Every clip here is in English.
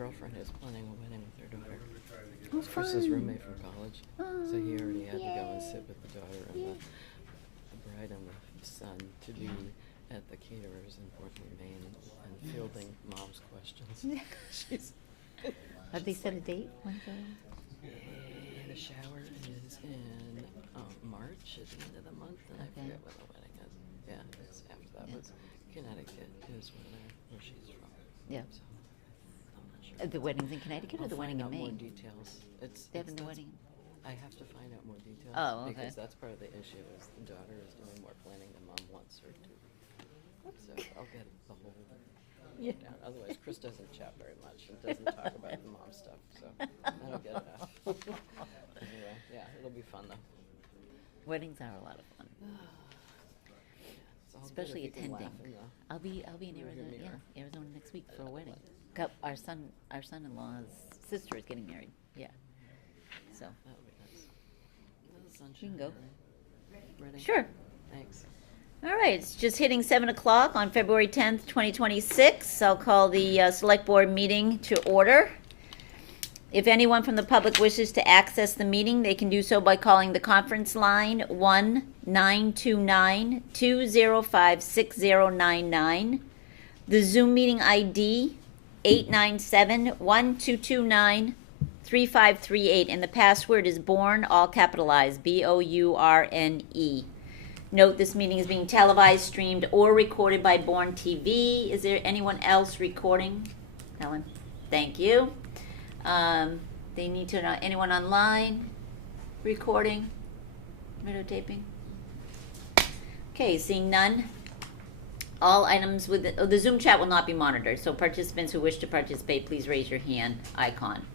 girlfriend is planning a wedding with her daughter. Oh, It's Chris's fun. roommate from college, so he already had to go and sit with the daughter and the bride and the son to be at the caterers in Portland, Maine, and fielding mom's questions. She's Have they set a date? When's the shower is in March at the end of the month, and I forget when the wedding is. Yeah, it's after that. But Connecticut is where she's from. Yeah. So I'm not sure. The wedding's in Connecticut or I'll the wedding find in out more Maine? details. They're having the wedding. I have to find out more details. Oh, okay. Because that's part of the issue is the daughter is doing more planning than mom wants her to. So I'll get the whole down. Otherwise, Chris doesn't chat very much and doesn't talk about the mom stuff. So I don't get enough. Anyway, yeah, it'll be fun though. Weddings are a lot of fun, It's all good especially if you can attending. laugh in the I'll be in rearview Arizona. mirror. Yeah, Arizona next week for a wedding. Our son-in-law's sister is getting married. Yeah. So That'll be nice. The sunshine. You can go. Ready? sure. Thanks. All right, it's just hitting 7 o'clock on February 10th, 2026. I'll call the Select Board meeting to order. If anyone from the public wishes to access the meeting, they can do so by calling the conference line 1-929-205-6099. The Zoom meeting ID 897-1229-3538, and the password is Bourne, all capitalized, Bourne. Note this meeting is being televised, streamed, or recorded by Bourne TV. Is there anyone else recording? Helen, thank you. They need to know anyone online recording, videotaping. Okay, seeing none. All items with the Zoom chat will not be monitored, so participants who wish to participate, please raise your hand icon.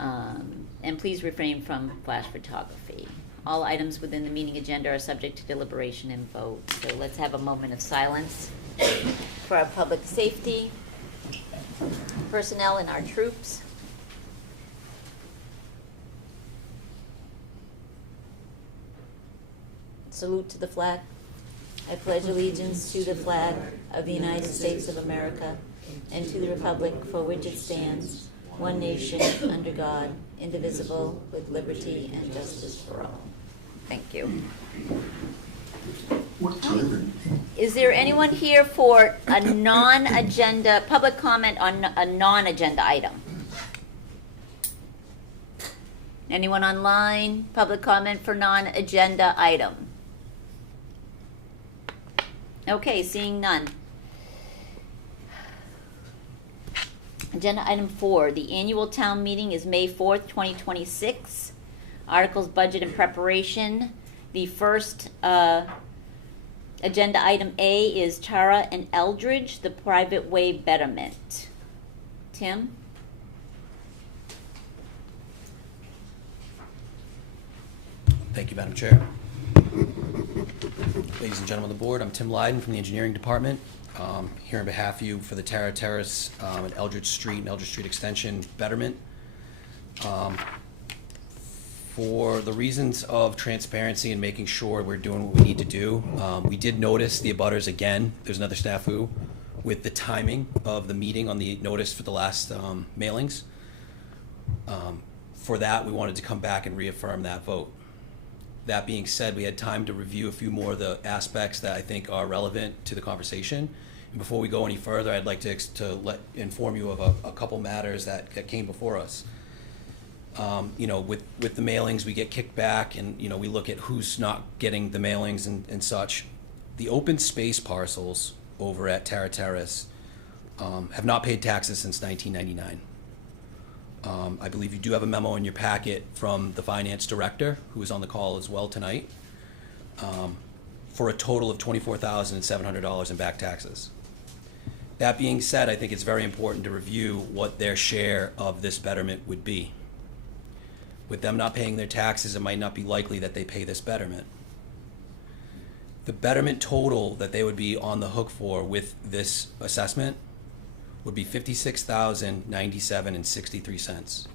And please refrain from flash photography. All items within the meeting agenda are subject to deliberation and vote. So let's have a moment of silence for our public safety personnel and our troops. Salute to the flag. I pledge allegiance to the flag of the United States of America and to the republic for which it stands, one nation, under God, indivisible, with liberty and justice for all. Thank you. Is there anyone here for a non-agenda, public comment on a non-agenda item? Anyone online, public comment for non-agenda item? Okay, seeing none. Agenda item 4, the annual town meeting is May 4th, 2026. Articles, budget, and preparation. The first agenda item A is Tara and Eldridge, the private way betterment. Tim? Thank you, Madam Chair. Ladies and gentlemen of the board, I'm Tim Lyden from the Engineering Department. Here on behalf of you for the Tara Terrace and Eldridge Street Extension betterment. For the reasons of transparency and making sure we're doing what we need to do, we did notice the abutters again. There's another snafu with the timing of the meeting on the notice for the last mailings. For that, we wanted to come back and reaffirm that vote. That being said, we had time to review a few more of the aspects that I think are relevant to the conversation. And before we go any further, I'd like to inform you of a couple matters that came before us. With the mailings, we get kicked back, and we look at who's not getting the mailings and such. The open space parcels over at Tara Terrace have not paid taxes since 1999. I believe you do have a memo in your packet from the finance director, who is on the call as well tonight, for a total of $24,700 in back taxes. That being said, I think it's very important to review what their share of this betterment would be. With them not paying their taxes, it might not be likely that they pay this betterment. The betterment total that they would be on the hook for with this assessment would be $56,097.63.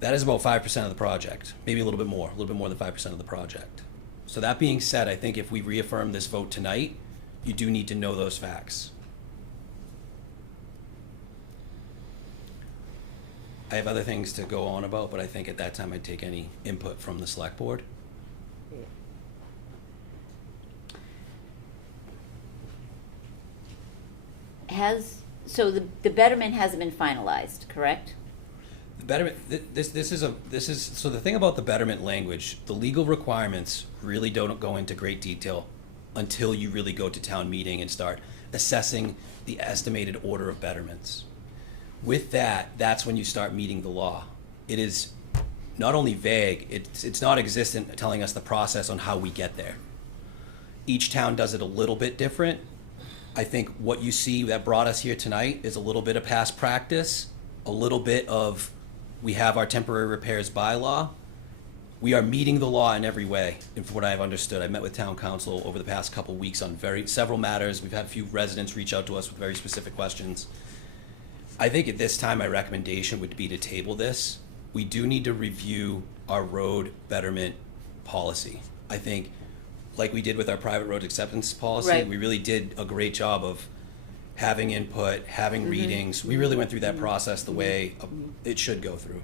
That is about 5% of the project, maybe a little bit more than 5% of the project. So that being said, I think if we reaffirm this vote tonight, you do need to know those facts. I have other things to go on about, but I think at that time I'd take any input from the select board. So the betterment hasn't been finalized, correct? The betterment, so the thing about the betterment language, the legal requirements really don't go into great detail until you really go to town meeting and start assessing the estimated order of betterments. With that, that's when you start meeting the law. It is not only vague, it's not existent telling us the process on how we get there. Each town does it a little bit different. I think what you see that brought us here tonight is a little bit of past practice, a little bit of, we have our temporary repairs bylaw. We are meeting the law in every way, and from what I've understood, I've met with town council over the past couple weeks on several matters. We've had a few residents reach out to us with very specific questions. I think at this time, my recommendation would be to table this. We do need to review our road betterment policy. I think, like we did with our private road acceptance policy, Right. we really did a great job of having input, having readings. We really went through that process the way it should go through.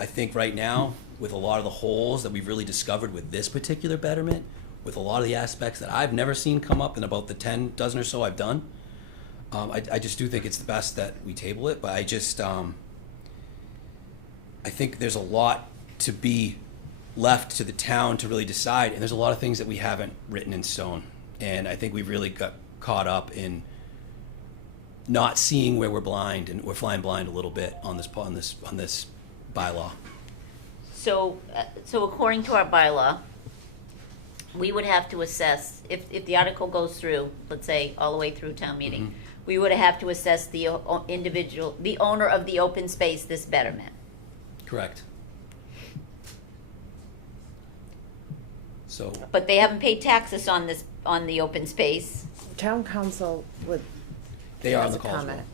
I think right now, with a lot of the holes that we've really discovered with this particular betterment, with a lot of the aspects that I've never seen come up in about the dozen or so I've done, I just do think it's the best that we table it, but I think there's a lot to be left to the town to really decide, and there's a lot of things that we haven't written in stone, and I think we've really got caught up in not seeing where we're blind, and we're flying blind a little bit on this bylaw. So according to our bylaw, we would have to assess, if the article goes through, let's say, all the way through town meeting, we would have to assess the the owner of the open space, this betterment. Correct. So, But they haven't paid taxes on the open space. Town council would. they are on has the a call as well. comment.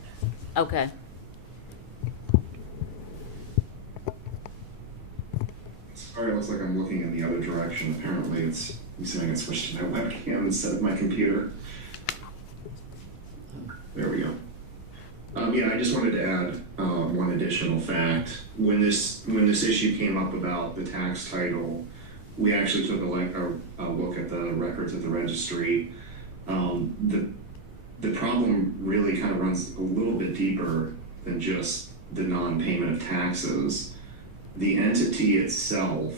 Okay. Sorry, it looks like I'm looking in the other direction. Apparently it's saying it's switched to my webcam instead of my computer. There we go. Yeah, I just wanted to add one additional fact. When this issue came up about the tax title, we actually took a look at the records at the registry. The problem really kind of runs a little bit deeper than just the non-payment of taxes. The entity itself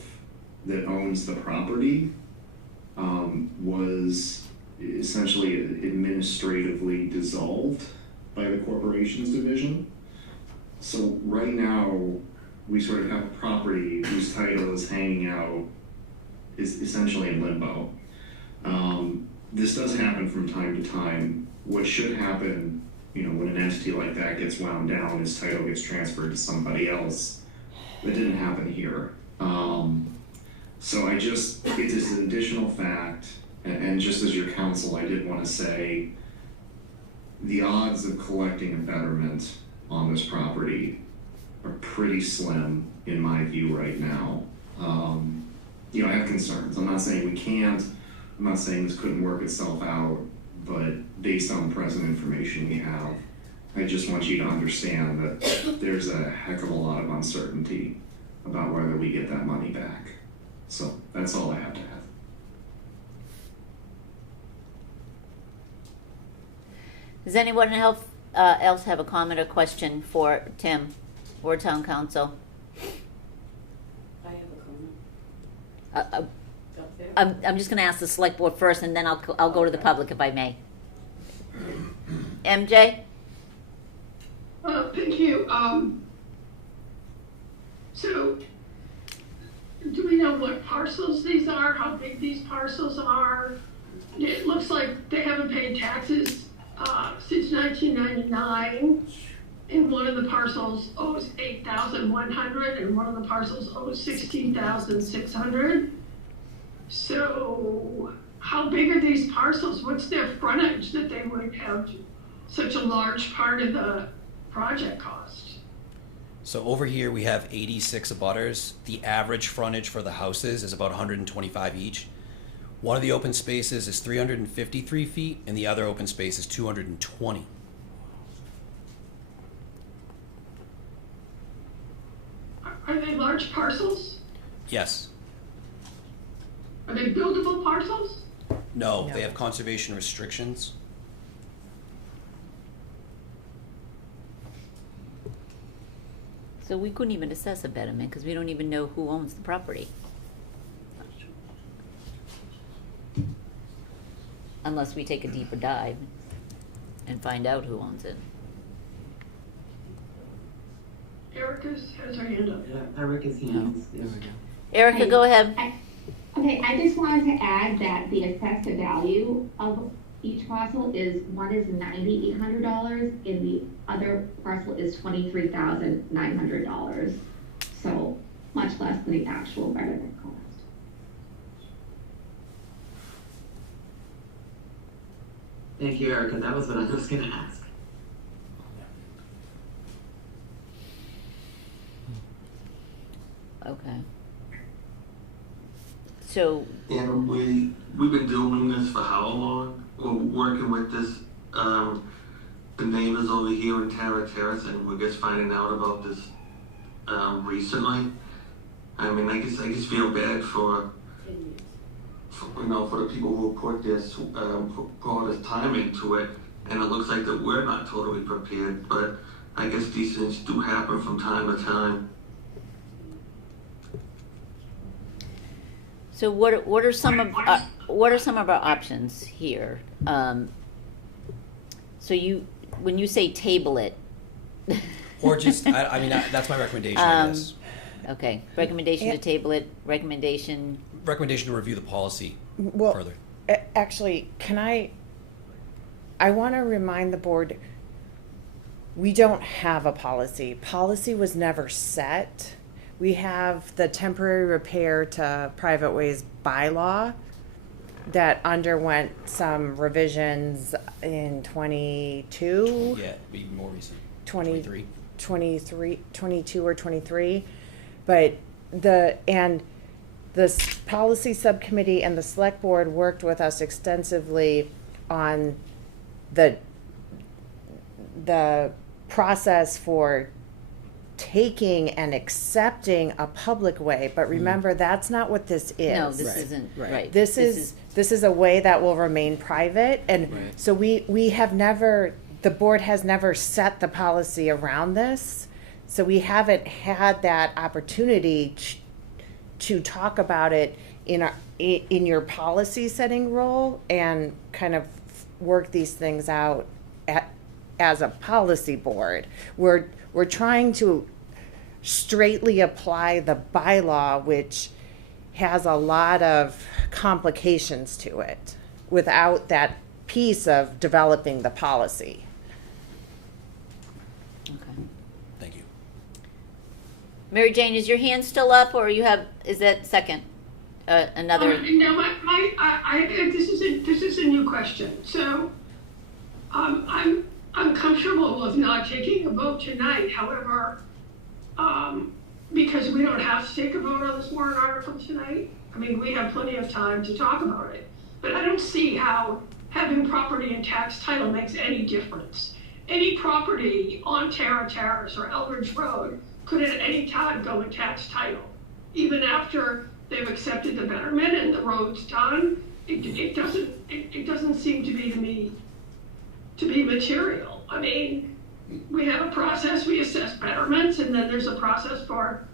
that owns the property was essentially administratively dissolved by the corporations division. So right now, we sort of have a property whose title is hanging out, is essentially in limbo. This does happen from time to time. What should happen, when an entity like that gets wound down, his title gets transferred to somebody else. That didn't happen here. So it is an additional fact, and just as your counsel, I did want to say, the odds of collecting a betterment on this property are pretty slim in my view right now. I have concerns. I'm not saying we can't, I'm not saying this couldn't work itself out, but based on the present information we have, I just want you to understand that there's a heck of a lot of uncertainty about whether we get that money back. So that's all I have to add. Does anyone else have a comment or question for Tim or town council? I have a comment. Up there? I'm just going to ask the select board first, and then I'll go to the public if I may. MJ? Thank you. So, do we know what parcels these are, how big these parcels are? It looks like they haven't paid taxes since 1999, and one of the parcels owes $8,100, and one of the parcels owes $16,600. So, how big are these parcels? What's their frontage that they would have such a large part of the project cost? So over here, we have 86 abutters. The average frontage for the houses is about 125 each. One of the open spaces is 353 feet, and the other open space is 220. they large parcels? Yes. Are they buildable parcels? No, No. they have conservation restrictions. So we couldn't even assess a betterment because we don't even know who owns the property. Unless we take a deeper dive and find out who owns it. Erica's has her hand up. Yeah, Erica's hands. There we go. Erica, go ahead. Okay, I just wanted to add that the assessed value of each parcel is, one is $9,800 and the other parcel is $23,900. So much less than the actual betterment cost. Thank you, Erica. That was what I was gonna ask. Okay. So, And we've been doing this for how long? We're working with this, the neighbors over here in Terra Terrace, and we're just finding out about this, recently. I mean, I just feel bad for for the people who put this, put all this time into it, and it looks like that we're not totally prepared, but I guess these things do happen from time to time. so what are some of our options here? So when you say table it, Or just, I mean, that's my recommendation, I guess. okay, recommendation to table it, recommendation, Recommendation to review the policy Well, further. actually, I want to remind the board, we don't have a policy. Policy was never set. We have the temporary repair to private ways bylaw that underwent some revisions in 22. Yeah, be more recent. 20 23. 22 or 23, but this policy subcommittee and the select board worked with us extensively on the process for taking and accepting a public way, but remember, that's not what this is. no, this Right, isn't, right. right. This is a way that will remain private, and Right. so we have never, the board has never set the policy around this, so we haven't had that opportunity to talk about it in your policy setting role and kind of work these things out as a policy board. We're trying to straightly apply the bylaw, which has a lot of complications to it, without that piece of developing the policy. Okay. Thank you. Mary Jane, is your hand still up, or is that second? Another, No, this is a new question. So, I'm comfortable with not taking a vote tonight. However, because we don't have to take a vote on this warrant article tonight, I mean, we have plenty of time to talk about it. But I don't see how having property and tax title makes any difference. Any property on Terra Terrace or Eldridge Road could at any time go in tax title. Even after they've accepted the betterment and the road's done, it doesn't seem to me to be material. I mean, we have a process, we assess betterments, and then there's a process for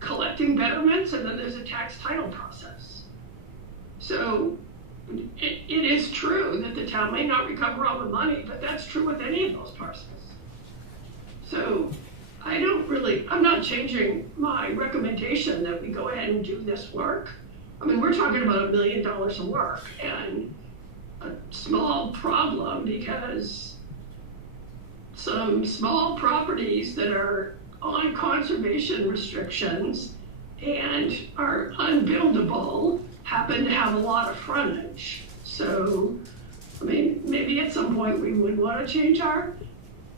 collecting betterments, and then there's a tax title process. So it is true that the town may not recover all the money, but that's true with any of those parcels. So I'm not changing my recommendation that we go ahead and do this work. I mean, we're talking about $1 million of work and a small problem because some small properties that are on conservation restrictions and are unbuildable happen to have a lot of frontage. So, I mean, maybe at some point we would want to change our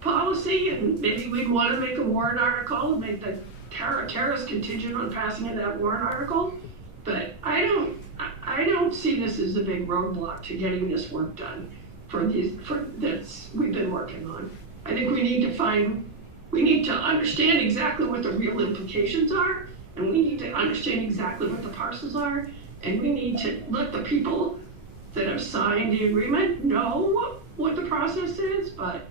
policy, and maybe we'd want to make a warrant article and make the Terrace contingent on passing of that warrant article. But I don't see this as a big roadblock to getting this work done for that we've been working on. I think we need to find we need to understand exactly what the real implications are, and we need to understand exactly what the parcels are, and we need to let the people that have signed the agreement know what the process is, but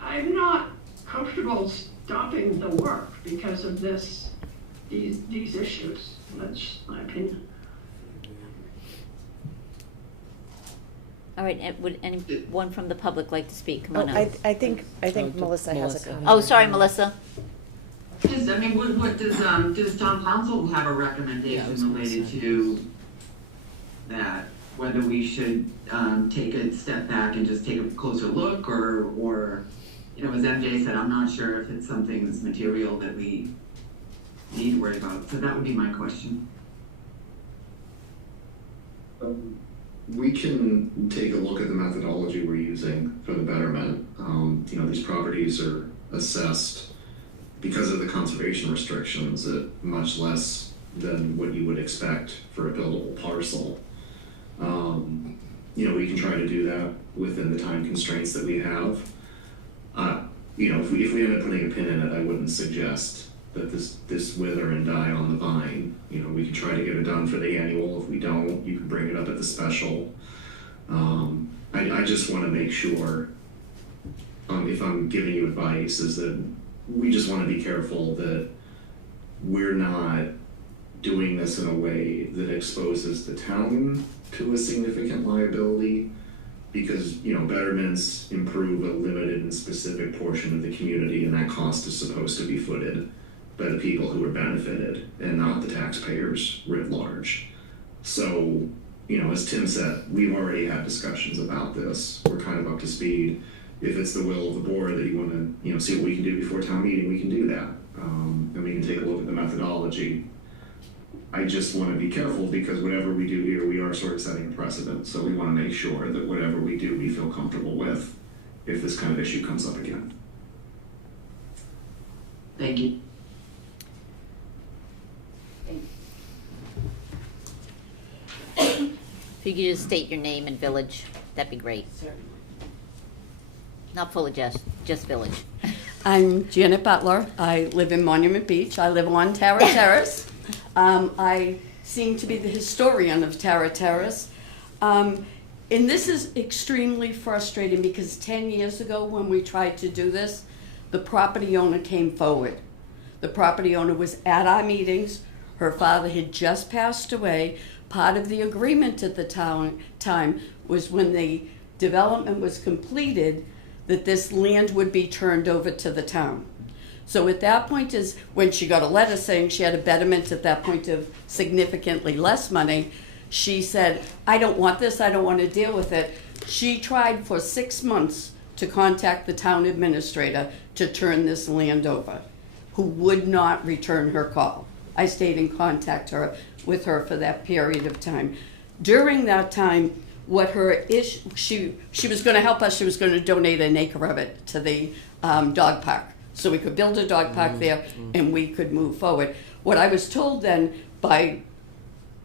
I'm not comfortable stopping the work because of these issues. That's just my opinion. All right, and would anyone from the public like to speak? Come on Oh, up. I think Melissa has a Melissa. comment. Oh, sorry, Melissa. Just, I mean, what does town council have a recommendation related to that? Whether we should, take a step back and just take a closer look, or, you know, as MJ said, I'm not sure if it's something that's material that we need to worry about. So that would be my question. We can take a look at the methodology we're using for the betterment. You know, these properties are assessed because of the conservation restrictions at much less than what you would expect for a buildable parcel. You know, we can try to do that within the time constraints that we have. You know, if we end up putting a pin in it, I wouldn't suggest that this wither and die on the vine. You know, we can try to get it done for the annual. If we don't, you can bring it up at the special. I just want to make sure, if I'm giving you advice, is that we just want to be careful that we're not doing this in a way that exposes the town to a significant liability, because, you know, betterments improve a limited and specific portion of the community, and that cost is supposed to be footed by the people who are benefited and not the taxpayers writ large. So, you know, as Tim said, we've already had discussions about this. We're kind of up to speed. If it's the will of the board that you want to, you know, see what we can do before town meeting, we can do that. And we can take a look at the methodology. I just want to be careful, because whatever we do here, we are sort of setting a precedent. So we want to make sure that whatever we do, we feel comfortable with if this kind of issue comes up again. Thank you. If you could just state your name and village, that'd be great. Not full of just village. I'm Janet Butler. I live in Monument Beach. I live on Tara Terrace. I seem to be the historian of Tara Terrace. And this is extremely frustrating, because 10 years ago when we tried to do this, the property owner came forward. The property owner was at our meetings. Her father had just passed away. Part of the agreement at the time was, when the development was completed, that this land would be turned over to the town. So at that point is when she got a letter saying she had a betterment at that point of significantly less money. She said, I don't want this, I don't want to deal with it. She tried for 6 months to contact the town administrator to turn this land over, who would not return her call. I stayed in contact with her for that period of time. During that time, what her issue, she was going to help us. She was going to donate an acre of it to the dog park, so we could build a dog park there and we could move forward. What I was told then by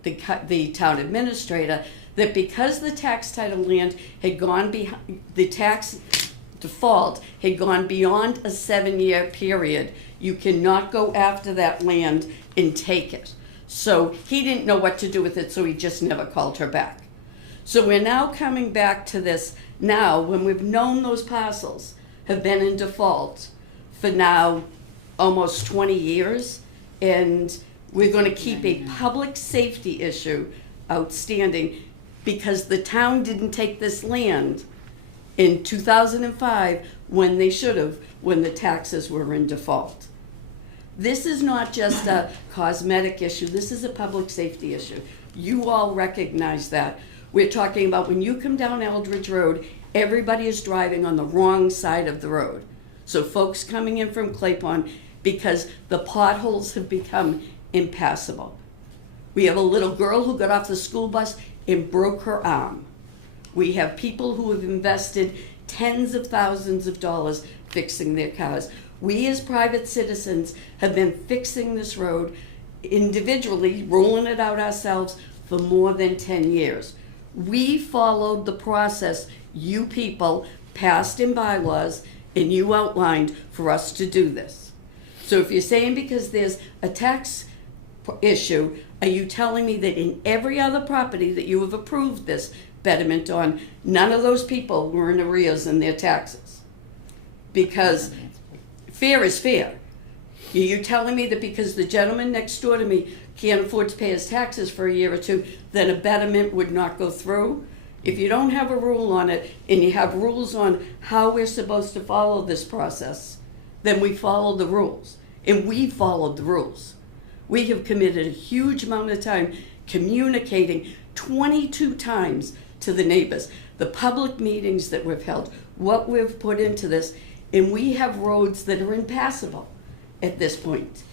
the town administrator, that because the tax title land had gone behind, the tax default had gone beyond a 7-year period, you cannot go after that land and take it. So he didn't know what to do with it, so he just never called her back. So we're now coming back to this now, when we've known those parcels have been in default for now almost 20 years, and we're going to keep a public safety issue outstanding because the town didn't take this land in 2005 when they should have, when the taxes were in default. This is not just a cosmetic issue, this is a public safety issue. You all recognize that. We're talking about when you come down Eldridge Road, everybody is driving on the wrong side of the road. So folks coming in from Clay Pond, because the potholes have become impassable. We have a little girl who got off the school bus and broke her arm. We have people who have invested tens of thousands of dollars fixing their cars. We as private citizens have been fixing this road individually, rolling it out ourselves for more than 10 years. We followed the process you people passed in bylaws and you outlined for us to do this. So if you're saying because there's a tax issue, are you telling me that in every other property that you have approved this betterment on, none of those people were in arrears in their taxes? Because fair is fair. Are you telling me that because the gentleman next door to me can't afford to pay his taxes for a year or two, then a betterment would not go through? If you don't have a rule on it, and you have rules on how we're supposed to follow this process, then we follow the rules. And we followed the rules. We have committed a huge amount of time communicating 22 times to the neighbors, the public meetings that we've held, what we've put into this, and we have roads that are impassable at this point.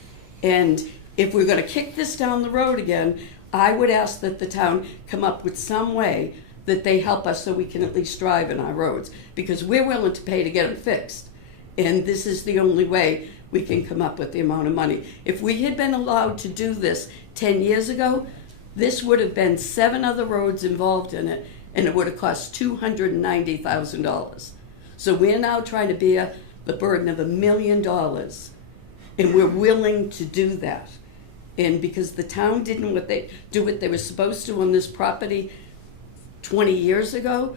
And if we're going to kick this down the road again, I would ask that the town come up with some way that they help us so we can at least drive in our roads, because we're willing to pay to get them fixed. And this is the only way we can come up with the amount of money. If we had been allowed to do this 10 years ago, this would have been 7 other roads involved in it, and it would have cost $290,000. So we're now trying to bear the burden of $1 million, and we're willing to do that. And because the town didn't do what they were supposed to on this property 20 years ago,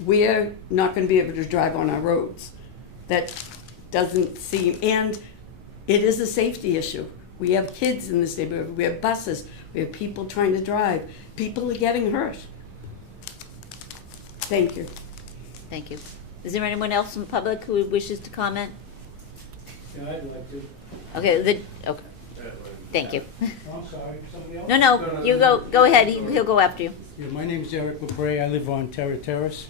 we're not going to be able to drive on our roads. That doesn't seem, and it is a safety issue. We have kids in this neighborhood, we have buses, we have people trying to drive. People are getting hurt. Thank you. Thank you. Is there anyone else in the public who wishes to comment? Yeah, I'd like to. Okay, okay. Thank you. I'm sorry, somebody else? No, you go ahead, he'll go after you. Yeah, my name is Eric LeBray, I live on Terra Terrace.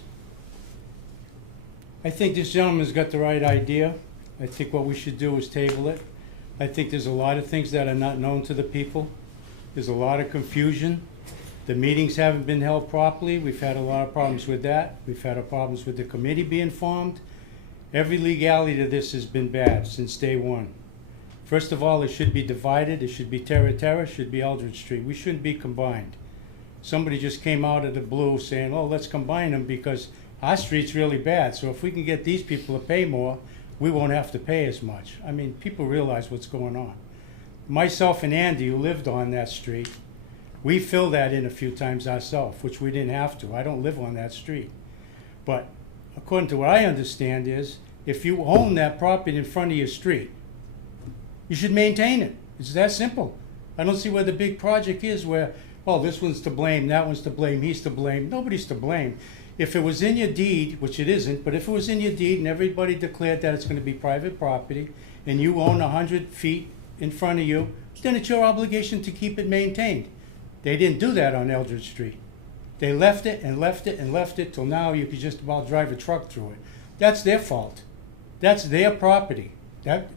I think this gentleman's got the right idea. I think what we should do is table it. I think there's a lot of things that are not known to the people. There's a lot of confusion. The meetings haven't been held properly. We've had a lot of problems with that. We've had problems with the committee being formed. Every legality to this has been bad since day one. First of all, it should be divided. It should be Terra Terrace, should be Eldridge Street. We shouldn't be combined. Somebody just came out of the blue saying, oh, let's combine them because our street's really bad. So if we can get these people to pay more, we won't have to pay as much. I mean, people realize what's going on. Myself and Andy, who lived on that street, we filled that in a few times ourselves, which we didn't have to. I don't live on that street. But according to what I understand is, if you own that property in front of your street, you should maintain it. It's that simple. I don't see where the big project is where, oh, this one's to blame, that one's to blame, he's to blame. Nobody's to blame. If it was in your deed, which it isn't, but if it was in your deed and everybody declared that it's going to be private property and you own 100 feet in front of you, then it's your obligation to keep it maintained. They didn't do that on Eldridge Street. They left it and left it and left it till now you could just about drive a truck through it. That's their fault. That's their property.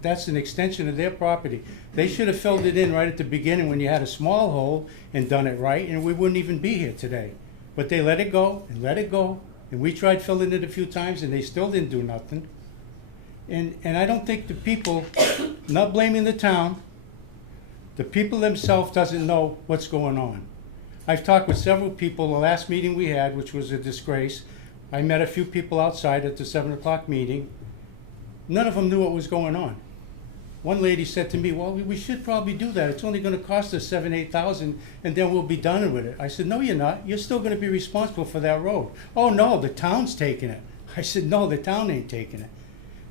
That's an extension of their property. They should have filled it in right at the beginning when you had a small hole and done it right, and we wouldn't even be here today. But they let it go and let it go, and we tried filling it a few times, and they still didn't do nothing. And I don't think the people, not blaming the town, the people themselves doesn't know what's going on. I've talked with several people, the last meeting we had, which was a disgrace. I met a few people outside at the 7 o'clock meeting. None of them knew what was going on. One lady said to me, well, we should probably do that. It's only going to cost us $7,000, $8,000, and then we'll be done with it. I said, no, you're not. You're still going to be responsible for that road. Oh, no, the town's taking it. I said, no, the town ain't taking it.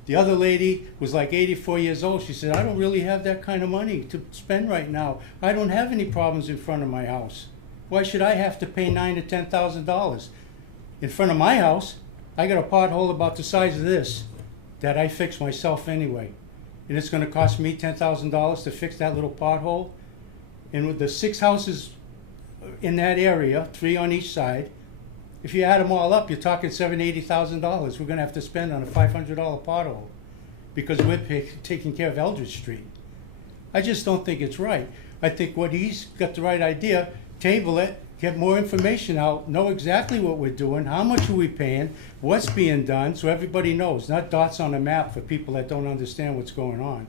The other lady was like 84 years old. She said, I don't really have that kind of money to spend right now. I don't have any problems in front of my house. Why should I have to pay $9,000 to $10,000? In front of my house, I got a pothole about the size of this that I fixed myself anyway. And it's going to cost me $10,000 to fix that little pothole. And with the 6 houses in that area, 3 on each side, if you add them all up, you're talking $70,000, $80,000 we're going to have to spend on a $500 pothole because we're taking care of Eldridge Street. I just don't think it's right. I think what he's got the right idea, table it, get more information out, know exactly what we're doing, how much are we paying, what's being done, so everybody knows, not dots on a map for people that don't understand what's going on.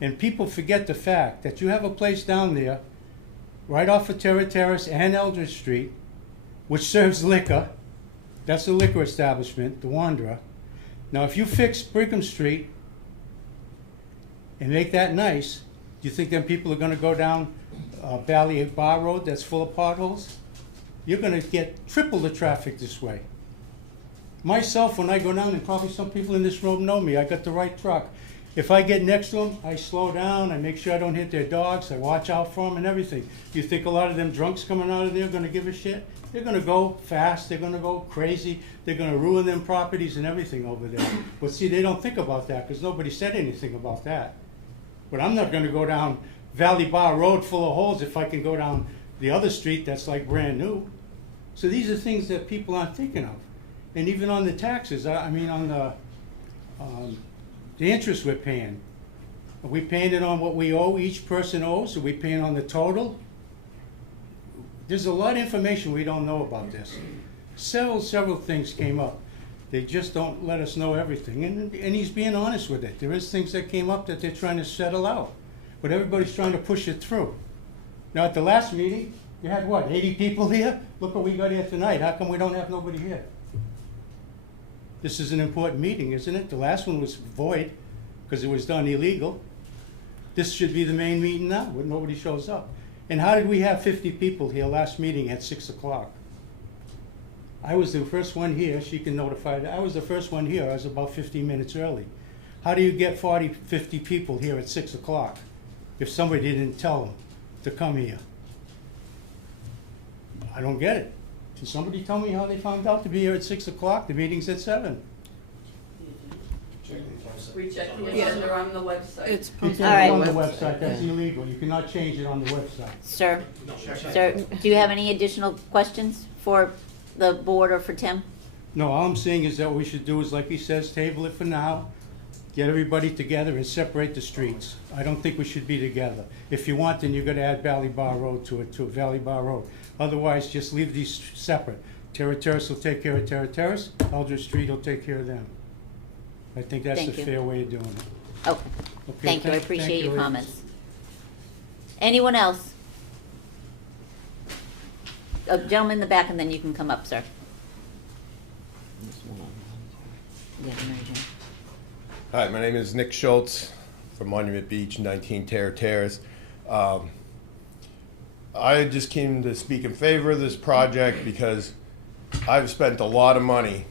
And people forget the fact that you have a place down there, right off of Terra Terrace and Eldridge Street, which serves liquor. That's a liquor establishment, the Wanderer. Now, if you fix Brigham Street and make that nice, do you think then people are gonna go down Valley Bar Road that's full of potholes? You're gonna get triple the traffic this way. Myself, when I go down, and probably some people in this room know me, I got the right truck. If I get next to them, I slow down, I make sure I don't hit their dogs, I watch out for them and everything. You think a lot of them drunks coming out of there are gonna give a shit? They're gonna go fast, they're gonna go crazy, they're gonna ruin them properties and everything over there. But see, they don't think about that, because nobody said anything about that. But I'm not gonna go down Valley Bar Road full of holes if I can go down the other street that's like brand new. So these are things that people aren't thinking of. And even on the taxes, I mean on the interest we're paying. Are we paying it on what we owe, each person owes? Are we paying on the total? There's a lot of information we don't know about this. Several things came up. They just don't let us know everything. And he's being honest with it. There is things that came up that they're trying to settle out. But everybody's trying to push it through. Now at the last meeting, you had what, 80 people here? Look what we got here tonight. How come we don't have nobody here? This is an important meeting, isn't it? The last one was void because it was done illegal. This should be the main meeting now, when nobody shows up. And how did we have 50 people here last meeting at 6 o'clock? I was the first one here. She can notify that. I was the first one here. I was about 15 minutes early. How do you get 40, 50 people here at 6 o'clock if somebody didn't tell them to come here? I don't get it. Can somebody tell me how they found out to be here at 6 o'clock? The meeting's at 7. We check the agenda on the website. It's You posted can't All right. go on the website, that's illegal. You cannot change it on the website. Sir, do you have any additional questions for the board or for Tim? No, all I'm saying is that what we should do is, like he says, table it for now, get everybody together and separate the streets. I don't think we should be together. If you want, then you're gonna add Valley Bar Road to it, to Valley Bar Road. Otherwise, just leave these separate. Terra Terrace will take care of Terra Terrace, Eldridge Street will take care of them. I think that's a Thank you. fair way of doing it. Okay, Okay, thank you, I thank appreciate you, your ladies. comments. Anyone else? Gentleman in the back, and then you can come up, sir. This one on Yeah, Mary Jane. Hi, my name is Nick Schultz from Monument Beach, 19 Terra Terrace. I just came to speak in favor of this project because I've spent a lot of money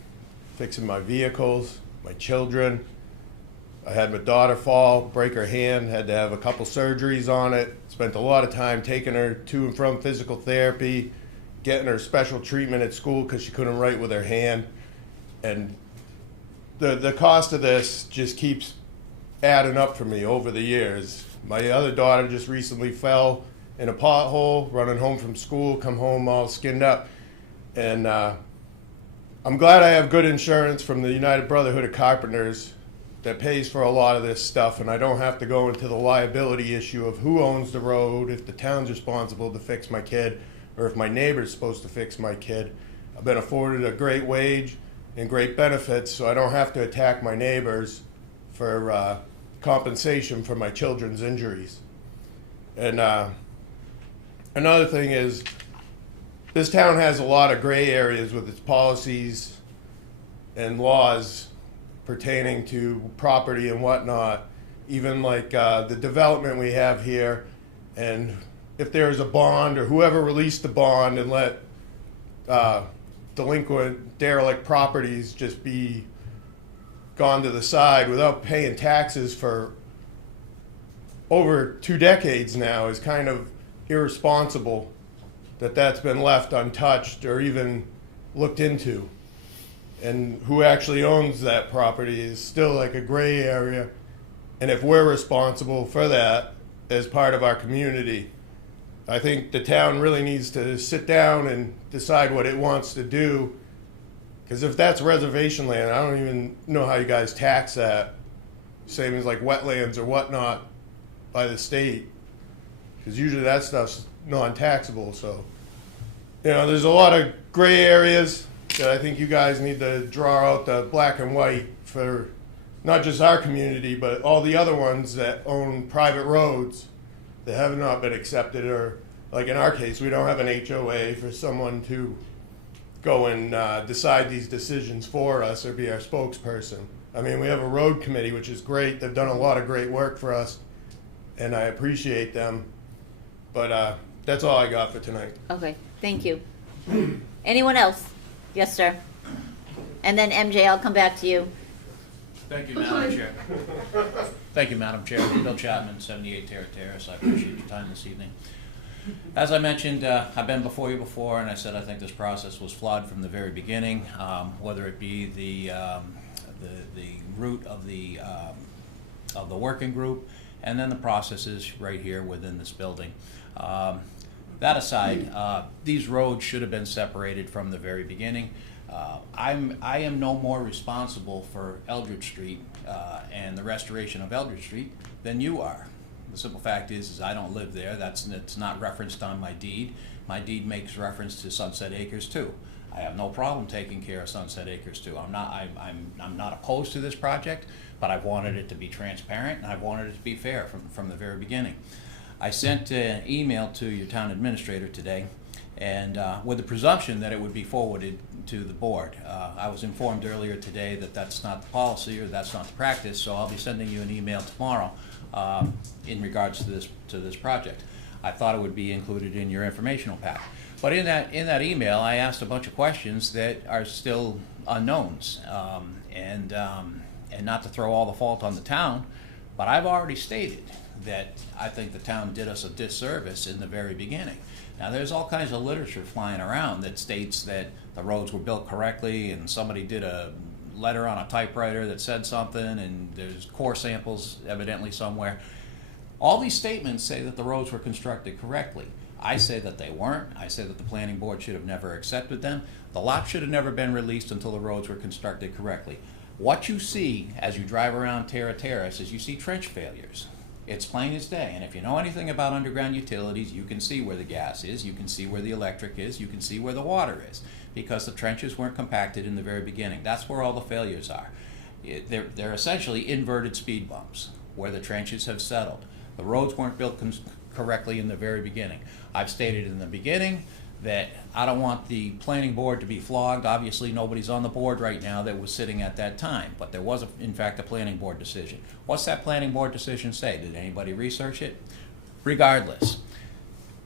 fixing my vehicles, my children. I had my daughter fall, break her hand, had to have a couple surgeries on it. Spent a lot of time taking her to and from physical therapy, getting her special treatment at school because she couldn't write with her hand. And the cost of this just keeps adding up for me over the years. My other daughter just recently fell in a pothole, running home from school, come home all skinned up. And I'm glad I have good insurance from the United Brotherhood of Carpenters that pays for a lot of this stuff, and I don't have to go into the liability issue of who owns the road, if the town's responsible to fix my kid, or if my neighbor's supposed to fix my kid. I've been afforded a great wage and great benefits, so I don't have to attack my neighbors for compensation for my children's injuries. And another thing is, this town has a lot of gray areas with its policies and laws pertaining to property and whatnot. Even like the development we have here, and if there's a bond or whoever released the bond and let delinquent, derelict properties just be gone to the side without paying taxes for over 2 decades now is kind of irresponsible that that's been left untouched or even looked into. And who actually owns that property is still like a gray area. And if we're responsible for that as part of our community, I think the town really needs to sit down and decide what it wants to do. Because if that's reservation land, I don't even know how you guys tax that. Same as like wetlands or whatnot by the state. Because usually that stuff's non-taxable. So, you know, there's a lot of gray areas that I think you guys need to draw out the black and white for not just our community, but all the other ones that own private roads that have not been accepted, or like in our case, we don't have an HOA for someone to go and decide these decisions for us or be our spokesperson. I mean, we have a road committee, which is great. They've done a lot of great work for us, and I appreciate them. But that's all I got for tonight. Okay, thank you. Anyone else? Yes, sir. And then MJ, I'll come back to you. Thank you, Madam Chair. Thank you, Madam Chair. Bill Chapman, 78 Terra Terrace. I appreciate your time this evening. As I mentioned, I've been before you before, and I said I think this process was flawed from the very beginning, whether it be the root of the working group, and then the processes right here within this building. That aside, these roads should have been separated from the very beginning. I am no more responsible for Eldridge Street and the restoration of Eldridge Street than you are. The simple fact is I don't live there. It's not referenced on my deed. My deed makes reference to Sunset Acres too. I have no problem taking care of Sunset Acres too. I'm not opposed to this project, but I've wanted it to be transparent and I've wanted it to be fair from the very beginning. I sent an email to your town administrator today, and with the presumption that it would be forwarded to the board. I was informed earlier today that that's not the policy or that's not the practice, so I'll be sending you an email tomorrow in regards to this project. I thought it would be included in your informational pack. But in that email, I asked a bunch of questions that are still unknowns, and not to throw all the fault on the town, but I've already stated that I think the town did us a disservice in the very beginning. Now, there's all kinds of literature flying around that states that the roads were built correctly, and somebody did a letter on a typewriter that said something, and there's core samples evidently somewhere. All these statements say that the roads were constructed correctly. I say that they weren't. I say that the planning board should have never accepted them. The lot should have never been released until the roads were constructed correctly. What you see as you drive around Terra Terrace is you see trench failures. It's plain as day, and if you know anything about underground utilities, you can see where the gas is, you can see where the electric is, you can see where the water is, because the trenches weren't compacted in the very beginning. That's where all the failures are. They're essentially inverted speed bumps, where the trenches have settled. The roads weren't built correctly in the very beginning. I've stated in the beginning that I don't want the planning board to be flogged. Obviously, nobody's on the board right now that was sitting at that time, but there was, in fact, a planning board decision. What's that planning board decision say? Did anybody research it? Regardless,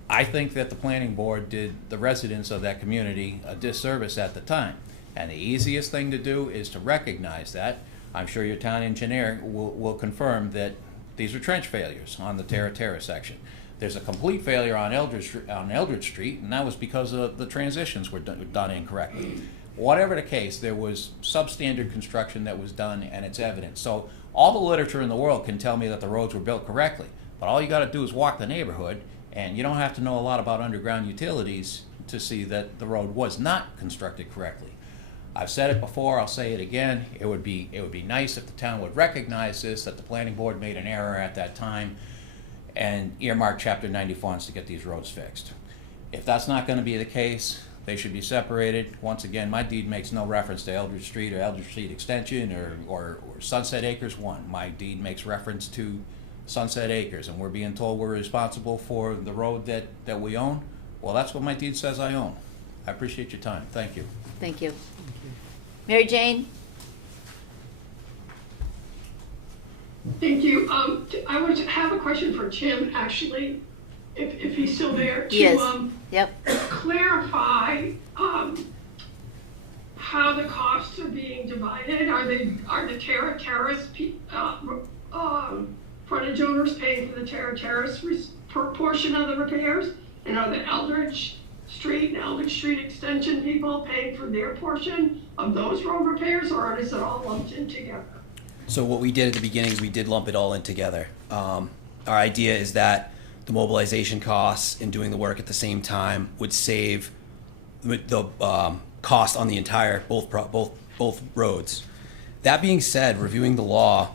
I think that the planning board did the residents of that community a disservice at the time, and the easiest thing to do is to recognize that. I'm sure your town engineer will confirm that these are trench failures on the Terra Terra section. There's a complete failure on Eldridge Street, and that was because the transitions were done incorrectly. Whatever the case, there was substandard construction that was done, and it's evident. So all the literature in the world can tell me that the roads were built correctly, but all you got to do is walk the neighborhood, and you don't have to know a lot about underground utilities to see that the road was not constructed correctly. I've said it before, I'll say it again. It would be nice if the town would recognize this, that the planning board made an error at that time, and earmark Chapter 90 funds to get these roads fixed. If that's not going to be the case, they should be separated. Once again, my deed makes no reference to Eldridge Street or Eldridge Street Extension or Sunset Acres 1. My deed makes reference to Sunset Acres, and we're being told we're responsible for the road that we own. Well, that's what my deed says I own. I appreciate your time. Thank you. Thank you. Mary Jane? Thank you. I would have a question for Tim, actually, if he's still there. Yes. To clarify how the costs are being divided. Are the Terra Terrace frontage owners paying for the Terra Terrace portion of the repairs? And are the Eldridge Street and Eldridge Street Extension people paying for their portion of those road repairs, or is it all lumped in together? So what we did at the beginning is we did lump it all in together. Our idea is that the mobilization costs and doing the work at the same time would save the cost on the entire both roads. That being said, reviewing the law,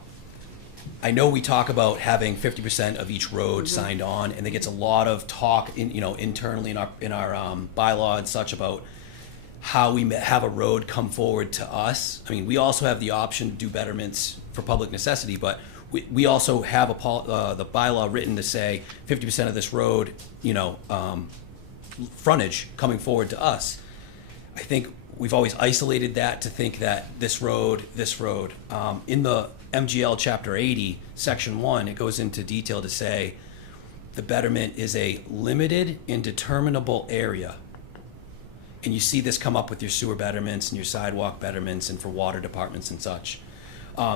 I know we talk about having 50% of each road signed on, and there gets a lot of talk internally in our bylaw and such about how we have a road come forward to us. I mean, we also have the option to do betterments for public necessity, but we also have the bylaw written to say 50% of this road, frontage coming forward to us. I think we've always isolated that to think that this road. In the MGL Chapter 80, Section 1, it goes into detail to say the betterment is a limited, indeterminable area. And you see this come up with your sewer betterments and your sidewalk betterments and for water departments and such.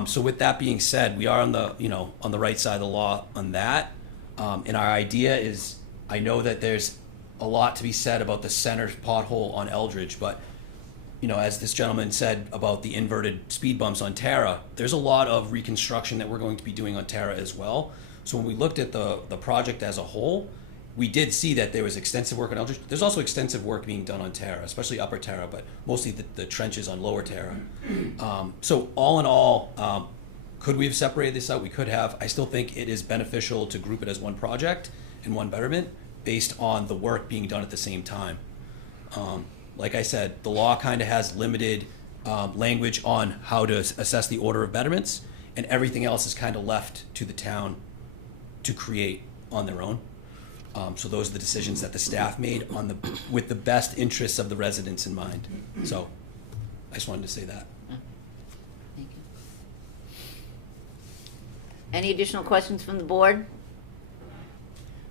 So with that being said, we are on the right side of the law on that. And our idea is, I know that there's a lot to be said about the center pothole on Eldridge, but as this gentleman said about the inverted speed bumps on Tara, there's a lot of reconstruction that we're going to be doing on Tara as well. So when we looked at the project as a whole, we did see that there was extensive work on Eldridge. There's also extensive work being done on Tara, especially Upper Tara, but mostly the trenches on Lower Tara. So all in all, could we have separated this out? We could have. I still think it is beneficial to group it as one project and one betterment based on the work being done at the same time. Like I said, the law kind of has limited language on how to assess the order of betterments, and everything else is kind of left to the town to create on their own. So those are the decisions that the staff made with the best interests of the residents in mind. So I just wanted to say that. Thank you. Any additional questions from the board?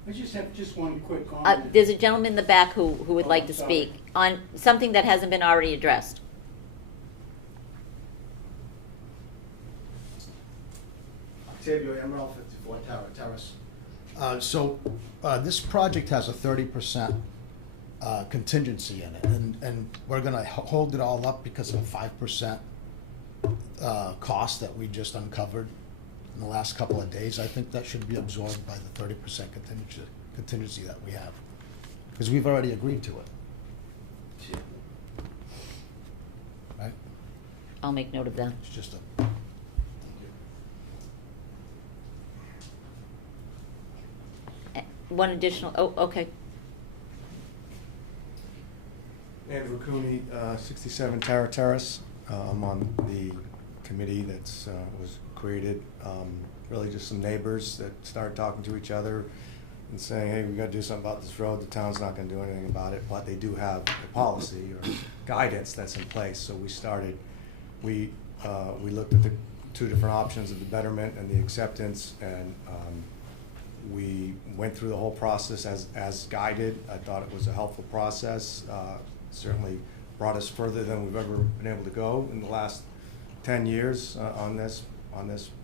I just have one quick comment. There's a gentleman in the back who would like to sorry. speak on something that hasn't been already addressed. Octavio Emerald, 54 Tower Terrace. This project has a 30% contingency in it, and we're gonna hold it all up because of a 5% cost that we just uncovered in the last couple of days. I think that should be absorbed by the 30% contingency that we have, because we've already agreed to it. Right? I'll make note of that. It's just a. One additional, okay. Andrew Cooney, 67 Tara Terrace. I'm on the committee that's was created. Really just some neighbors that started talking to each other and saying, hey, we got to do something about this road. The town's not going to do anything about it, but they do have a policy or guidance that's in place. So we looked at the two different options of the betterment and the acceptance, and we went through the whole process as guided. I thought it was a helpful process. Certainly brought us further than we've ever been able to go in the last 10 years on this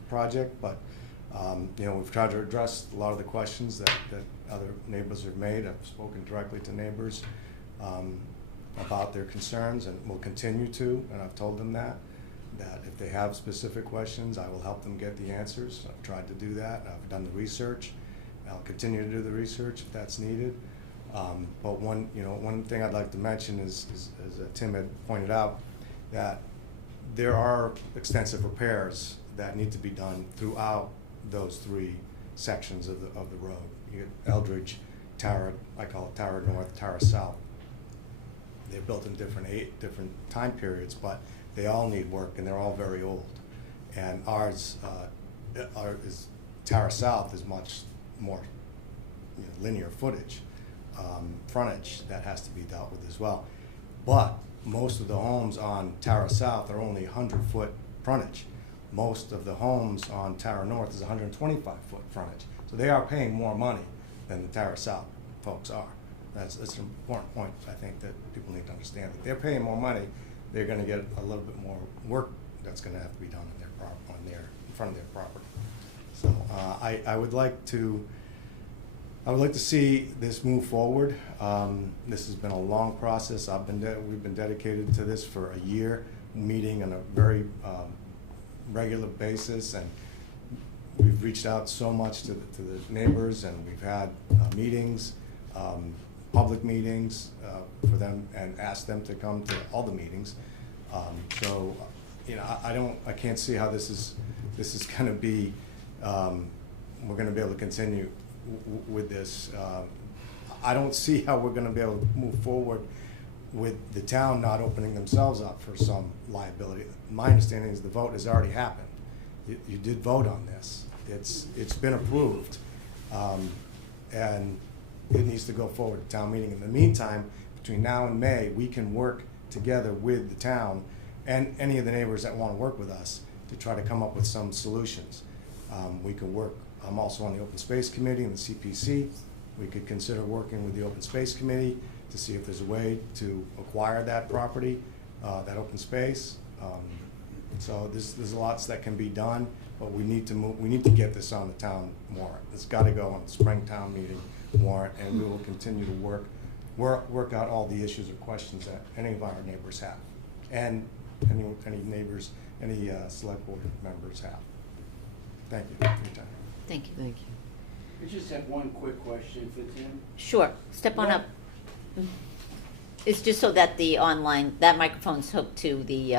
project. But we've tried to address a lot of the questions that other neighbors have made. I've spoken directly to neighbors about their concerns, and will continue to. And I've told them that if they have specific questions, I will help them get the answers. I've tried to do that. I've done the research. I'll continue to do the research if that's needed. But one thing I'd like to mention is, as Tim had pointed out, that there are extensive repairs that need to be done throughout those three sections of the road. You get Eldridge, Tara, I call it Tara North, Tara South. They're built in different time periods, but they all need work, and they're all very old. And ours is Tara South is much more linear frontage that has to be dealt with as well. But most of the homes on Tara South are only 100-foot frontage. Most of the homes on Tara North is 125-foot frontage. So they are paying more money than the Tara South folks are. That's an important point, I think, that people need to understand. If they're paying more money, they're going to get a little bit more work that's going to have to be done in front of their property. So I would like to see this move forward. This has been a long process. We've been dedicated to this for a year, meeting on a very regular basis, and we've reached out so much to the neighbors, and we've had meetings, public meetings for them, and asked them to come to all the meetings. I can't see how this is going to be. We're going to be able to continue with this. I don't see how we're going to be able to move forward with the town not opening themselves up for some liability. My understanding is the vote has already happened. You did vote on this. It's been approved, and it needs to go forward to town meeting. In the meantime, between now and May, we can work together with the town and any of the neighbors that want to work with us to try to come up with some solutions. We could work, I'm also on the Open Space Committee and the CPC. We could consider working with the Open Space Committee to see if there's a way to acquire that property, that open space. So there's lots that can be done, but we need to get this on the town warrant. It's got to go on the spring town meeting warrant, and we will continue to work out all the issues or questions that any of our neighbors have, and any neighbors, any select board members have. Thank you for your time. Thank you. Thank you. I just have one quick question for Tim. Sure, step on up. It's just so that the online, that microphone's hooked to the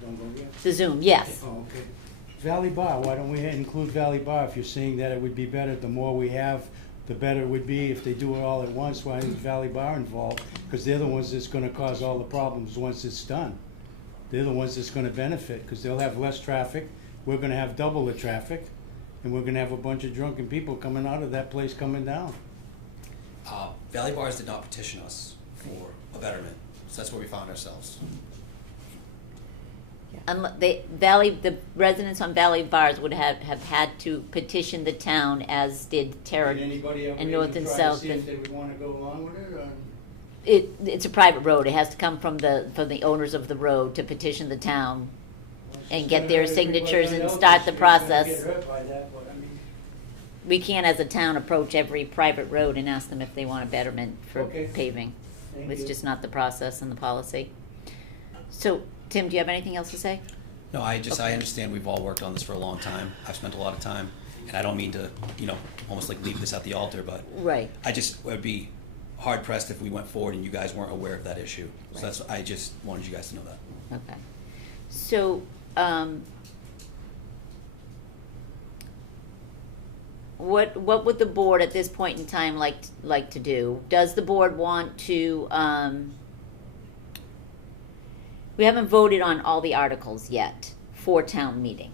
Don't go yet? the Zoom, yes. Oh, okay. Valley Bar, why don't we include Valley Bar? If you're saying that it would be better, the more we have, the better it would be. If they do it all at once, why is Valley Bar involved? Because they're the ones that's gonna cause all the problems once it's done. They're the ones that's gonna benefit, because they'll have less traffic, we're gonna have double the traffic, and we're gonna have a bunch of drunken people coming out of that place coming down. Valley Bars did not petition us for a betterment, so that's where we found ourselves. The residents on Valley Bars would have had to petition the town, as did Terra Did anybody ever and North even and try South. to see if they would wanna go along with it, or? It's a private road. It has to come from the owners of the road to petition the town and get their signatures and start the process. We can't, as a town, approach every private road and ask them if they want a betterment for Okay. paving. Thank It's you. just not the process and the policy. So, Tim, do you have anything else to say? No, I Okay. understand we've all worked on this for a long time. I've spent a lot of time, and I don't mean to, almost like leave this at the altar, but Right. I just would be hard pressed if we went forward and you guys weren't aware of that issue. So Right. I just wanted you guys to know that. Okay. So, what would the board at this point in time like to do? Does the board want to, we haven't voted on all the articles yet for town meeting.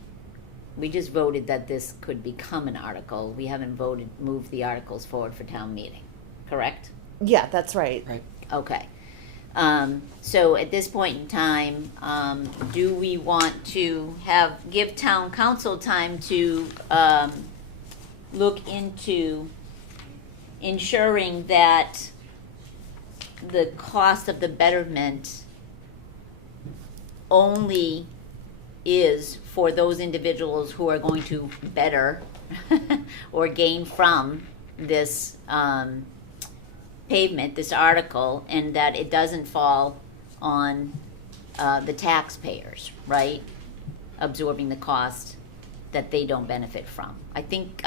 We just voted that this could become an article. We haven't moved the articles forward for town meeting, correct? Yeah, that's right. Right. Okay. So at this point in time, do we want to give town council time to look into ensuring that the cost of the betterment only is for those individuals who are going to better or gain from this pavement, this article, and that it doesn't fall on the taxpayers, right? Absorbing the cost that they don't benefit from. I think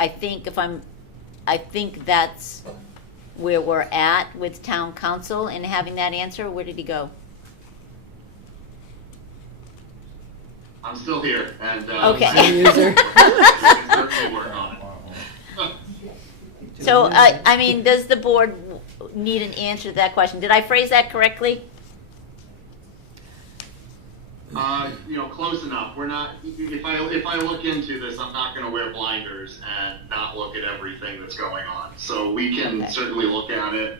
that's where we're at with town council in having that answer. Where did he go? I'm still here, and Okay. certainly work on it. So, I mean, does the board need an answer to that question? Did I phrase that correctly? Close enough. We're not. If I look into this, I'm not going to wear blinders and not look at everything that's going on. So we can Okay. certainly look at it,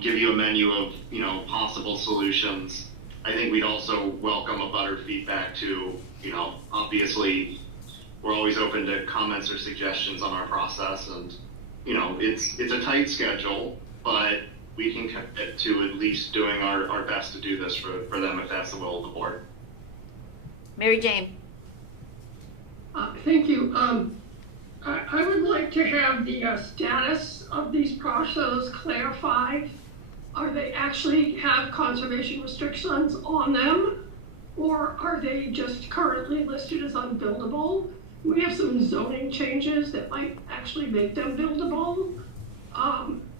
give you a menu of possible solutions. I think we'd also welcome a butter feedback too. Obviously, we're always open to comments or suggestions on our process, and it's a tight schedule, but we can commit to at least doing our best to do this for them if that's the will of the board. Mary Jane? Thank you. I would like to have the status of these parcels clarified. Are they actually have conservation restrictions on them? Or are they just currently listed as unbuildable? We have some zoning changes that might actually make them buildable.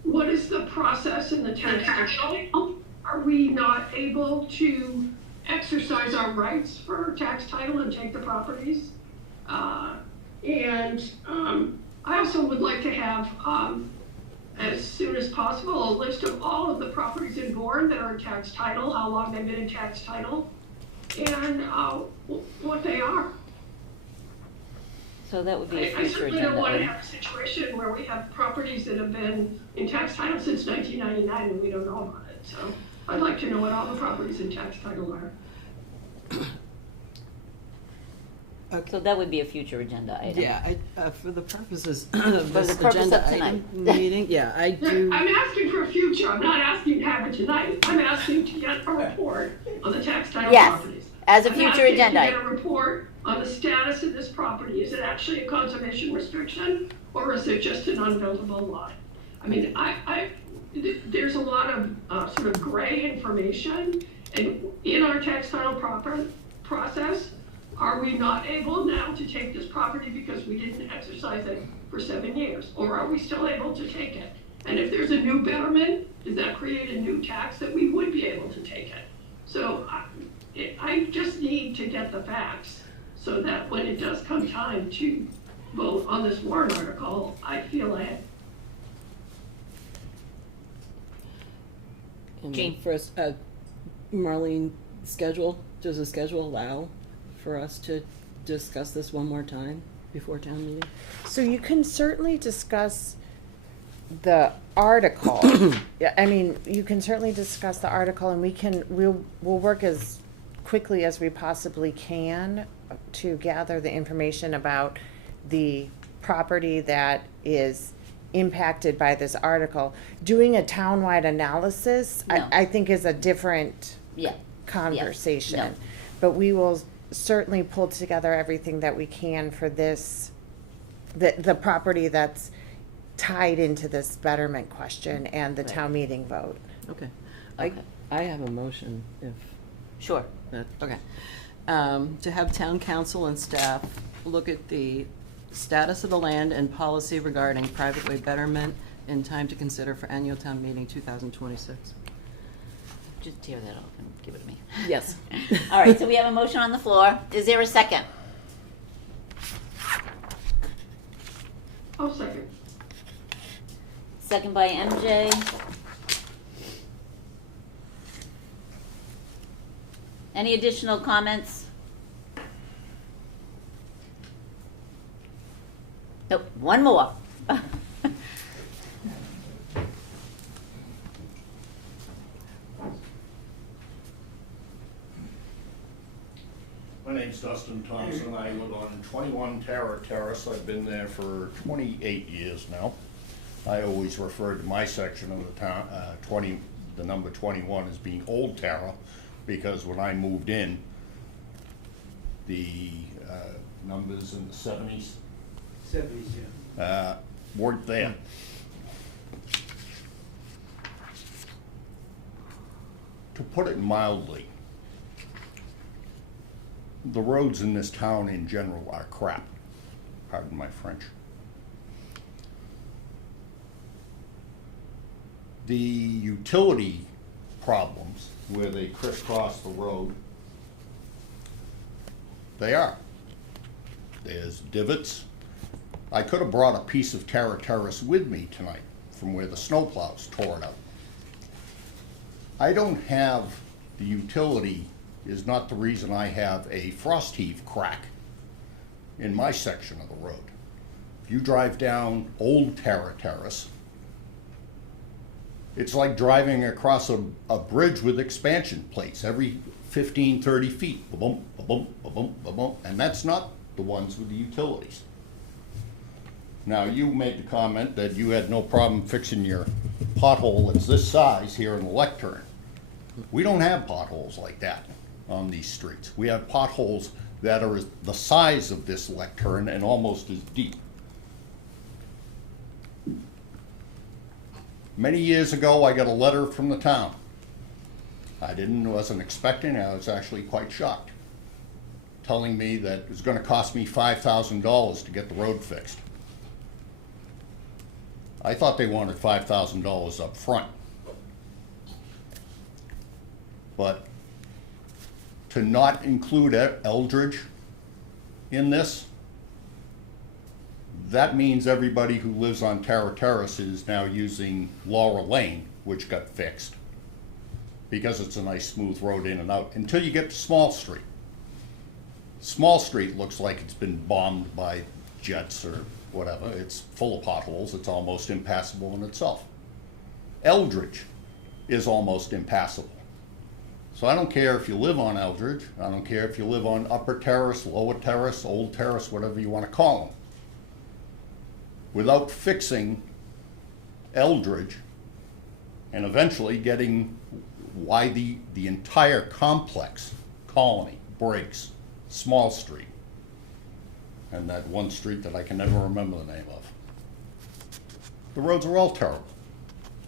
What is the process in the tax title? Are we not able to exercise our rights for tax title and take the properties? I also would like to have, as soon as possible, a list of all of the properties in Bourne that are in tax title, how long they've been in tax title, and what they are. So that would be a I future certainly don't agenda want to item. have a situation where we have properties that have been in tax title since 1999 and we don't know about it, so. I'd like to know what all the properties in tax title are. So that would be a future agenda item. Yeah, for the purposes of For this the purpose agenda of tonight. item meeting, yeah, I do. I'm asking for a future, I'm not asking to have it tonight. I'm asking to get a report on the tax title Yes, properties. as a I'm future asking agenda to get a item. report on the status of this property. Is it actually a conservation restriction, or is it just an unbuildable lot? I mean, there's a lot of sort of gray information, and in our tax title process, are we not able now to take this property because we didn't exercise it for 7 years? Or are we still able to take it? And if there's a new betterment, does that create a new tax that we would be able to take it? So I just need to get the facts so that when it does come time to vote on this warrant article, I feel I have. Jean. First, Marlene, does the schedule allow for us to discuss this one more time before town meeting? So you can certainly discuss the article. Yeah, I mean, you can certainly discuss the article, and we'll work as quickly as we possibly can to gather the information about the property that is impacted by this article. Doing a townwide analysis, No. I think is a different conversation. No. But we will certainly pull together everything that we can for this, the property that's tied into this betterment question and the Right. town meeting vote. Okay. Okay. I have a motion, if Sure. that, okay. To have town council and staff look at the status of the land and policy regarding private way betterment in time to consider for annual town meeting 2026. Just tear that off and give it to me. Yes. All right, so we have a motion on the floor. Is there a second? I'll second. Second by MJ. Any additional comments? Nope, one more. My name's Dustin Thompson. I live on 21 Tara Terrace. I've been there for 28 years now. I always refer to my section of the town, the number 21 as being Old Tara, because when I moved in, the numbers in the 70s weren't there. To put it mildly, the roads in this town in general are crap. Pardon my French. The utility problems where they crisscross the road, they are. There's divots. I could have brought a piece of Tara Terrace with me tonight from where the snowplows tore it out. I don't have the utility is not the reason I have a frost heave crack in my section of the road. If you drive down Old Tara Terrace, it's like driving across a bridge with expansion plates every 15, 30 feet. Ba-bump, ba-bump, ba-bump, ba-bump. And that's not the ones with the utilities. Now, you made the comment that you had no problem fixing your pothole that's this size here in the lectern. We don't have potholes like that on these streets. We have potholes that are the size of this lectern and almost as deep. Many years ago, I got a letter from the town. Wasn't expecting, I was actually quite shocked, telling me that it was going to cost me $5,000 to get the road fixed. I thought they wanted $5,000 up front. But to not include Eldridge in this, that means everybody who lives on Tara Terrace is now using Laura Lane, which got fixed, because it's a nice smooth road in and out, until you get to Small Street. Small Street looks like it's been bombed by jets or whatever. It's full of potholes. It's almost impassable in itself. Eldridge is almost impassable. So I don't care if you live on Eldridge, I don't care if you live on Upper Terrace, Lower Terrace, Old Terrace, whatever you want to call them. Without fixing Eldridge and eventually getting why the entire complex, Colony, breaks, Small Street, and that one street that I can never remember the name of. The roads are all terrible,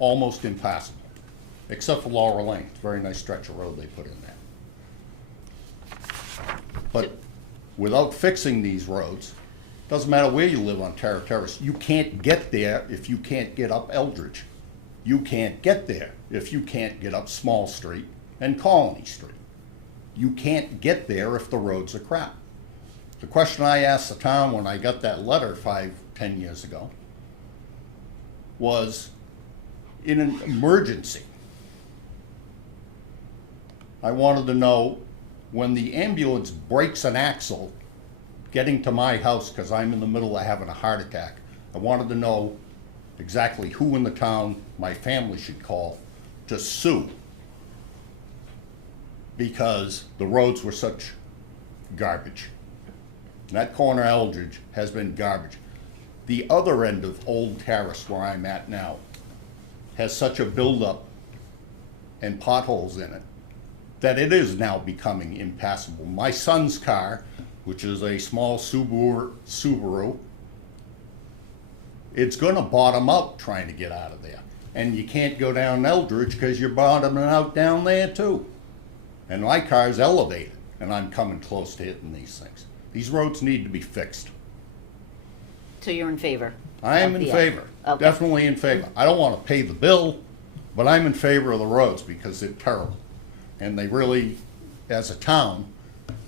almost impassable, except for Laurel Lane. It's a very nice stretch of road they put in there. But without fixing these roads, doesn't matter where you live on Terra Terrace, you can't get there if you can't get up Eldridge. You can't get there if you can't get up Small Street and Colony Street. You can't get there if the roads are crap. The question I asked the town when I got that letter 5-10 years ago was, in an emergency, I wanted to know when the ambulance breaks an axle getting to my house because I'm in the middle of having a heart attack, I wanted to know exactly who in the town my family should call to sue because the roads were such garbage. That corner Eldridge has been garbage. The other end of Old Terrace, where I'm at now, has such a buildup and potholes in it that it is now becoming impassable. My son's car, which is a small Subaru, it's gonna bottom out trying to get out of there. And you can't go down Eldridge because you're bottoming out down there too. And my car's elevated and I'm coming close to hitting these things. These roads need to be fixed. So you're in favor? I am in favor, Okay. definitely in favor. I don't want to pay the bill, but I'm in favor of the roads because they're terrible. And they really, as a town,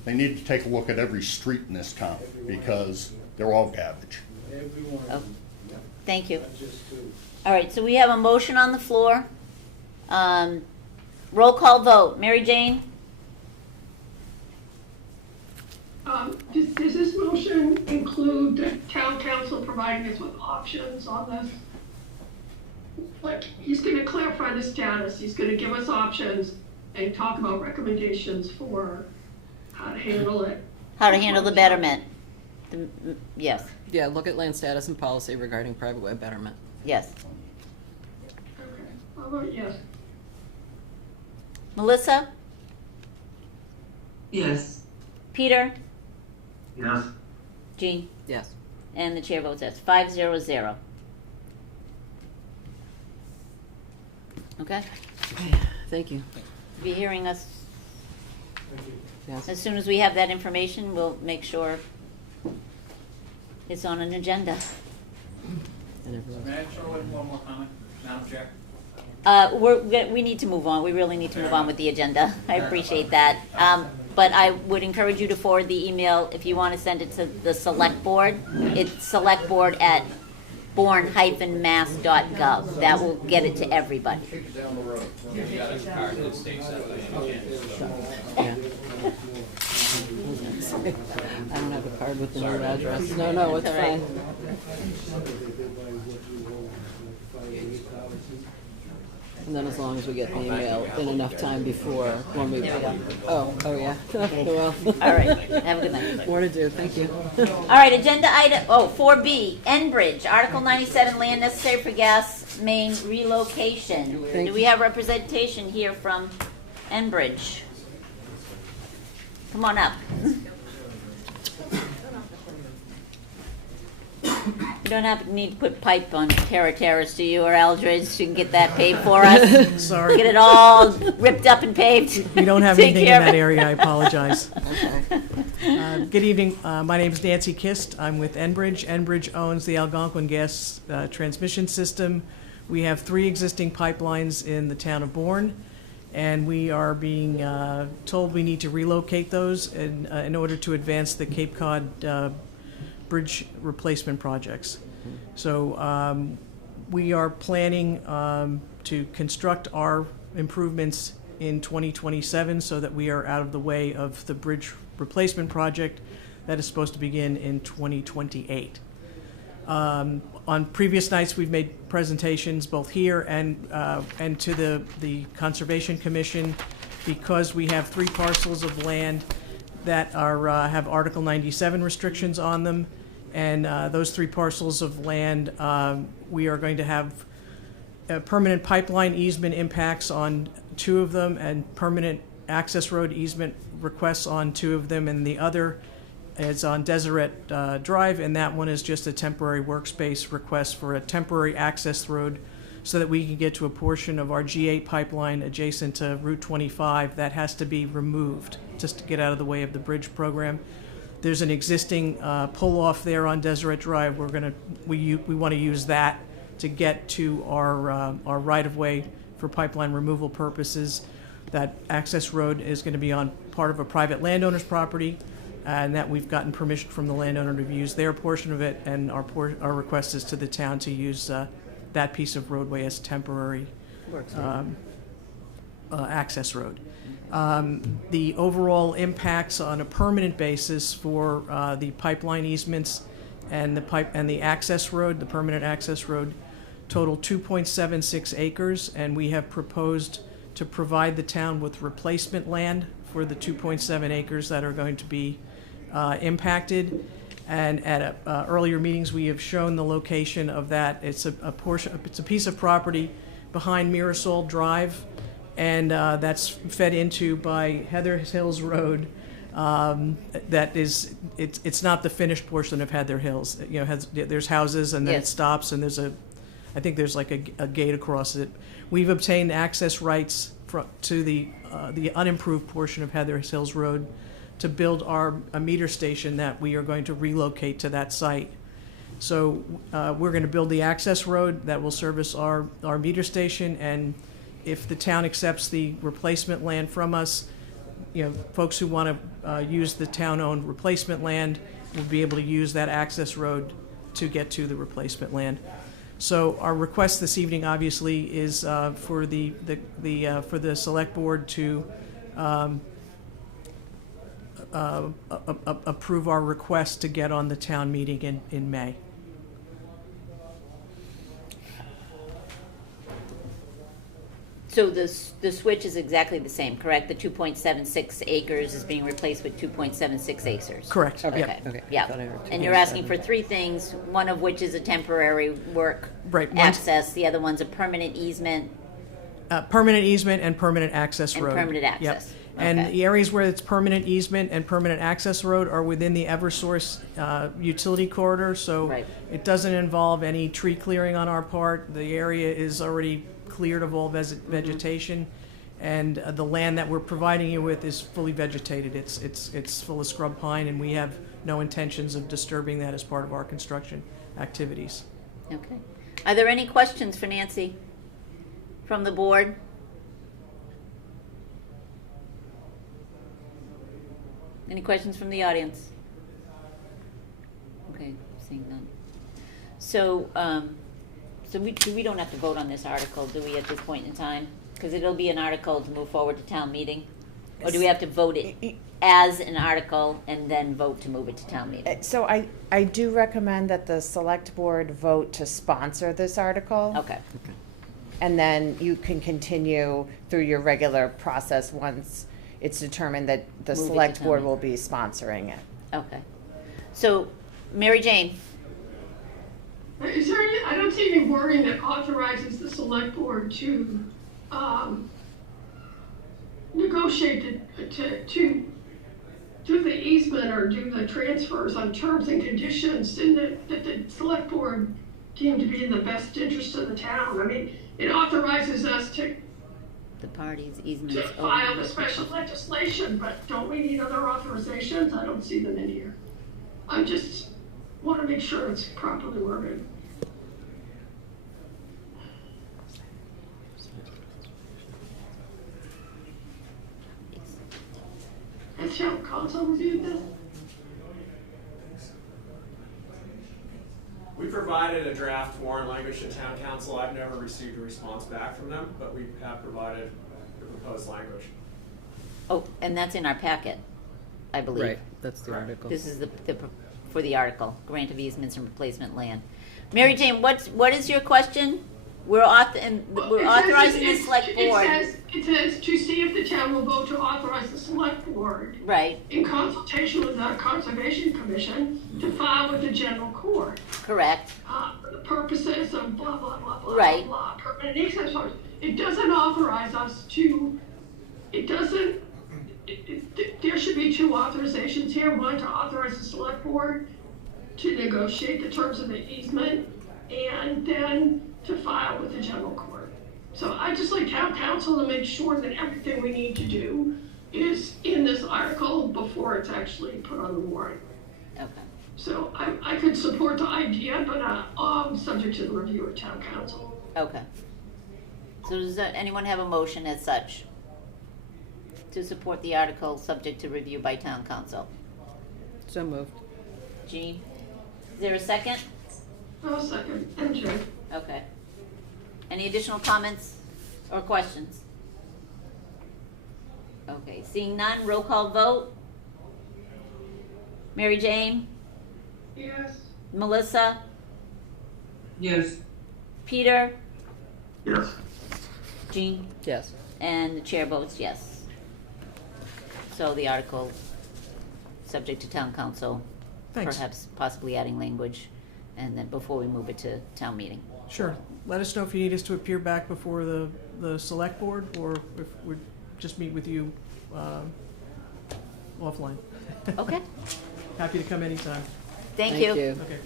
they need to take a look at every street in this town because they're all garbage. Oh, thank you. All right, so we have a motion on the floor. Roll call vote. Mary Jane? Does this motion include the town council providing us with options on this? Like, he's gonna clarify the status, he's gonna give us options and talk about recommendations for how to handle it. How to handle the betterment? Yes. Yeah, look at land status and policy regarding private way betterment. Yes. Okay, I'll vote yes. Melissa? Yes. Peter? Yes. Jean? Yes. And the chair votes yes. 5-0-0. Okay. Thank you. Be hearing us Yes. as soon as we have that information. We'll make sure it's on an agenda. And everyone- May I throw in one more comment, Madam Chair? We need to move on. We really need to move on with the agenda. I appreciate that. But I would encourage you to forward the email if you want to send it to the select board. It's selectboard@bourne-mass.gov. That will get it to everybody. Yeah. I don't have a card with the new address. No, it's All right. fine. And then as long as we get the email in enough time before when we. There we go. Oh, yeah. Well. All right. Have a good night. More to do. Thank you. All right, agenda item, 4B, Enbridge, Article 97, land necessary for gas main relocation. Thank Do we you. have representation here from Enbridge? Come on up. You don't need to put pipe on Terra Terrace, do you, or Eldridge? You can get that paved for us? Sorry. Get it all ripped up and paved? We don't have Take anything in care of that it. area, I apologize. Okay. Good evening, my name is Nancy Kist, I'm with Enbridge. Enbridge owns the Algonquin gas transmission system. We have 3 existing pipelines in the town of Bourne, and we are being told we need to relocate those in order to advance the Cape Cod bridge replacement projects. So we are planning to construct our improvements in 2027 so that we are out of the way of the bridge replacement project that is supposed to begin in 2028. On previous nights, we've made presentations both here and to the Conservation Commission because we have 3 parcels of land that are, have Article 97 restrictions on them, and those 3 parcels of land, we are going to have permanent pipeline easement impacts on 2 of them and permanent access road easement requests on 2 of them, and the other is on Deseret Drive, and that one is just a temporary workspace request for a temporary access road so that we can get to a portion of our G8 pipeline adjacent to Route 25 that has to be removed just to get out of the way of the bridge program. There's an existing pull-off there on Deseret Drive. We want to use that to get to our right-of-way for pipeline removal purposes. That access road is going to be on part of a private landowner's property, and that we've gotten permission from the landowner to use their portion of it, and our request is to the town to use that piece of roadway as temporary access road. The overall impacts on a permanent basis for the pipeline easements and the access road, the permanent access road, total 2.76 acres, and we have proposed to provide the town with replacement land for the 2.7 acres that are going to be impacted. And at earlier meetings, we have shown the location of that. It's a portion. It's a piece of property behind Mirasol Drive, and that's fed into by Heather Hills Road. That is, it's not the finished portion of Heather Hills. You know, there's houses, and then it stops, and I think there's like a gate across it. We've obtained access rights to the unimproved portion of Heather Hills Road to build a meter station that we are going to relocate to that site. So we're going to build the access road that will service our meter station, and if the town accepts the replacement land from us, you know, folks who want to use the town-owned replacement land will be able to use that access road to get to the replacement land. So our request this evening, obviously, is for the select board to approve our request to get on the town meeting in May. So the switch is exactly the same, correct? The 2.76 acres is being replaced with 2.76 acres. Correct. Okay. Yep. Okay. Yeah. And you're asking for 3 things, one of which is a temporary work access, the other one's a permanent easement. Permanent easement and permanent access road. And permanent access. Yep. Okay. And the areas where it's permanent easement and permanent access road are within the Eversource utility corridor, so it doesn't involve any tree clearing on our part. The area is already cleared of all vegetation, and the land that we're providing you with is fully vegetated. It's full of scrub pine, and we have no intentions of disturbing that as part of our construction activities. Okay. Are there any questions for Nancy from the board? Any questions from the audience? Okay, seeing none. So, we don't have to vote on this article, do we, at this point in time? Because it'll be an article to move forward to town meeting? Or do we have to vote it as an article and then vote to move it to town meeting? So I do recommend that the select board vote to sponsor this article. Okay. And then you can continue through your regular process once it's determined that the Move it to select town board meeting. will be sponsoring it. Okay. So, Mary Jane? Is there any, I don't see any wording that authorizes the select board to negotiate to do the easement or do the transfers on terms and conditions that the select board deemed to be in the best interest of the town. I mean, it authorizes us to The parties, easements. to file the special legislation, but don't we need other authorizations? I don't see them in here. I just want to make sure it's properly worded. Has town council reviewed this? We provided a draft warrant language to town council. I've never received a response back from them, but we have provided the proposed language. Oh, and that's in our packet, I believe. Right, that's the article. This is for the article, grant of easements and replacement land. Mary Jane, what is your question We're authorizing the It select board. It says to see if the town will vote to authorize the select board Right, in consultation with the Conservation Commission to file with the general court. correct. For the purposes of blah, blah, blah, blah, Right. blah, blah. Permanent access roads. It doesn't authorize us to, there should be two authorizations here. One to authorize the select board to negotiate the terms of the easement, and then to file with the general court. So I just like town council to make sure that everything we need to do is in this article before it's actually put on the warrant. Okay. So I could support the idea, but subject to the review of town council. Okay. So does anyone have a motion as such to support the article subject to review by town council? So moved. Jean? Is there a second? I'll second. MJ. Okay. Any additional comments or questions? Okay, seeing none, roll call vote. Mary Jane? Yes. Melissa? Yes. Peter? Yes. Jean? Yes. And the chair votes yes. So the article, subject to town council, Thanks. perhaps possibly adding language, and then before we move it to town meeting. Sure. Let us know if you need us to appear back before the select board, or if we just meet with you offline. Okay. Happy to come anytime. Thank you. Okay.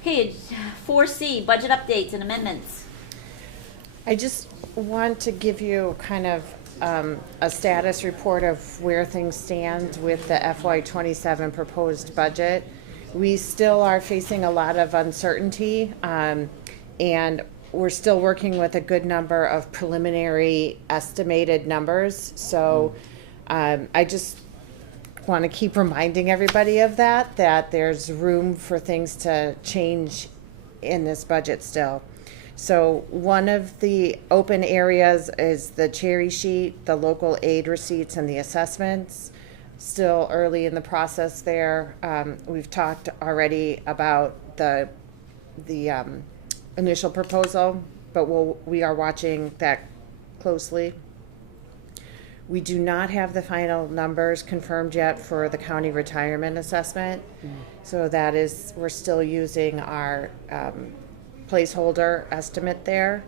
Okay, 4C, budget updates and amendments. I just want to give you kind of a status report of where things stand with the FY27 proposed budget. We still are facing a lot of uncertainty, and we're still working with a good number of preliminary estimated numbers. So I just want to keep reminding everybody of that there's room for things to change in this budget still. So one of the open areas is the cherry sheet, the local aid receipts, and the assessments. Still early in the process there. We've talked already about the initial proposal, but we are watching that closely. We do not have the final numbers confirmed yet for the county retirement assessment. So that is, we're still using our placeholder estimate there.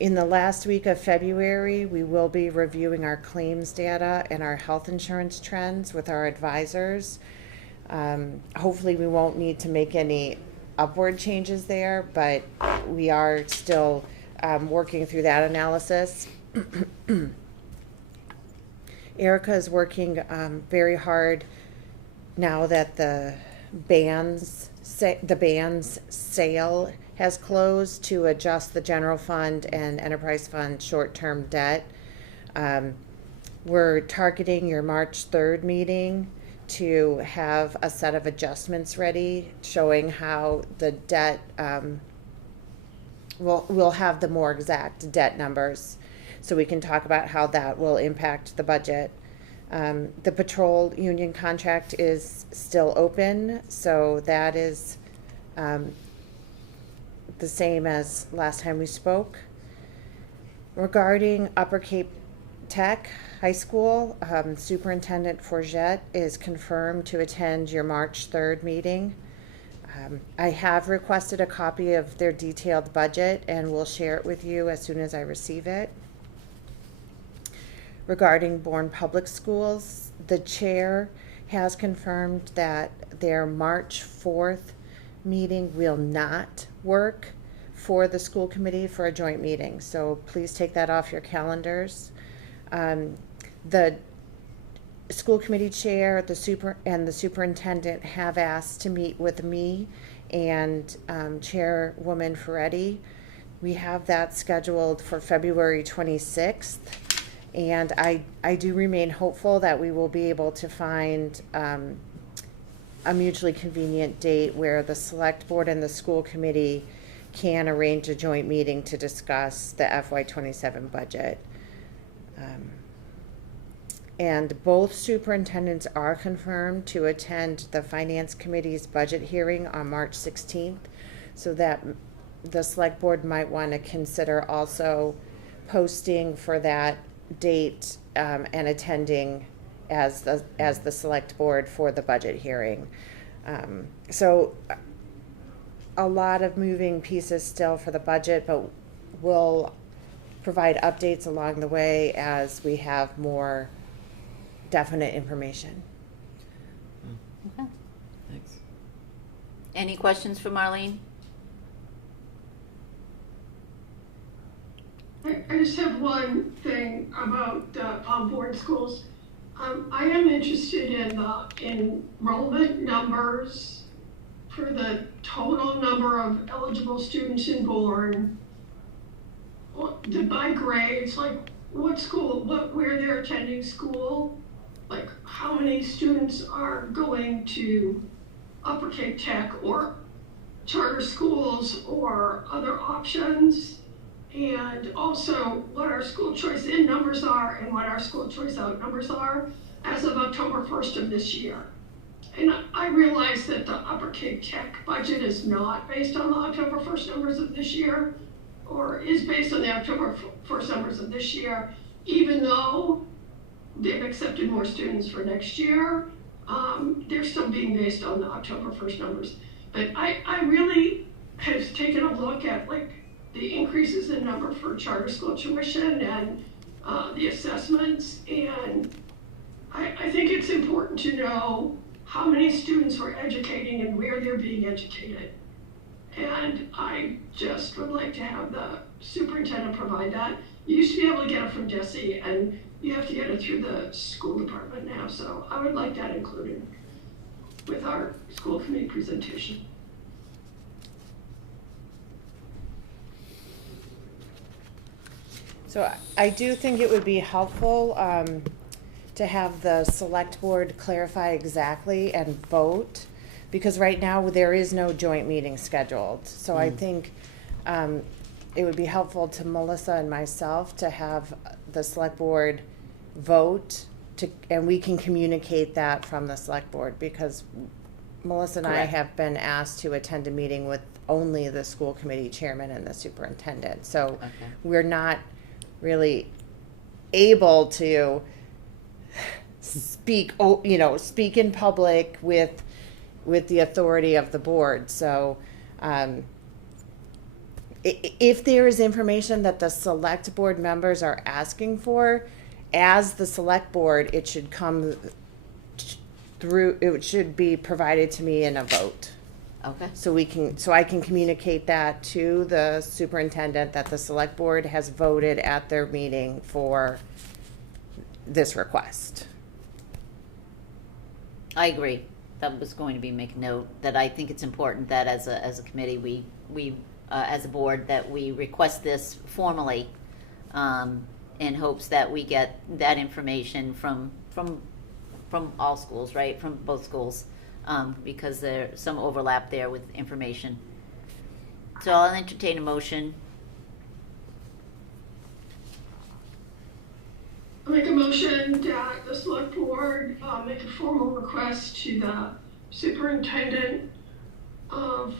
In the last week of February, we will be reviewing our claims data and our health insurance trends with our advisors. Hopefully we won't need to make any upward changes there, but we are still working through that analysis. Erica is working very hard now that the band's sale has closed to adjust the general fund and enterprise fund short-term debt. We're targeting your March 3rd meeting to have a set of adjustments ready showing how the debt, we'll have the more exact debt numbers so we can talk about how that will impact the budget. The patrol union contract is still open, so that is the same as last time we spoke. Regarding Upper Cape Tech High School, Superintendent Forget is confirmed to attend your March 3rd meeting. I have requested a copy of their detailed budget and will share it with you as soon as I receive it. Regarding Bourne Public Schools, the chair has confirmed that their March 4th meeting will not work for the school committee for a joint meeting. So please take that off your calendars. The school committee chair, the superintendent have asked to meet with me and Chairwoman Ferretti. We have that scheduled for February 26th. And I do remain hopeful that we will be able to find a mutually convenient date where the select board and the school committee can arrange a joint meeting to discuss the FY27 budget. And both superintendents are confirmed to attend the Finance Committee's budget hearing on March 16th, so that the select board might want to consider also posting for that date and attending as the select board for the budget hearing. So a lot of moving pieces still for the budget, but we'll provide updates along the way as we have more definite information. Okay. Thanks. Any questions for Marlene? I just have one thing about board schools. I am interested in the enrollment numbers for the total number of eligible students in Bourne, by grades, like what school, where they're attending school, like how many students are going to Upper Cape Tech or charter schools or other options, and also what our school choice in numbers are and what our school choice out numbers are as of October 1st of this year. And I realize that the Upper Cape Tech budget is not based on the October 1st numbers of this year, or is based on the October 1st numbers of this year, even though they've accepted more students for next year. They're still being based on the October 1st numbers. But I really have taken a look at like the increases in number for charter school tuition and the assessments, and I think it's important to know how many students we're educating and where they're being educated. And I just would like to have the superintendent provide that. You used to be able to get it from Jesse, and you have to get it through the school department now, so I would like that included with our school committee presentation. So I do think it would be helpful to have the select board clarify exactly and vote, because right now there is no joint meeting scheduled. So I think it would be helpful to Melissa and myself to have the select board vote and we can communicate that from the select board, because Melissa and I Correct. have been asked to attend a meeting with only the school committee chairman and the superintendent. So we're not really able to speak in public with the authority of the board. So if there is information that the select board members are asking for, as the select board, it should come through, it should be provided to me in a vote. Okay. So I can communicate that to the superintendent that the select board has voted at their meeting for this request. I agree. That was going to be make note that I think it's important that as a committee we as a board that we request this formally, in hopes that we get that information from all schools, right? From both schools, because there's some overlap there with information. So I'll entertain a motion. I'll make a motion that the select board make a formal request to the superintendent of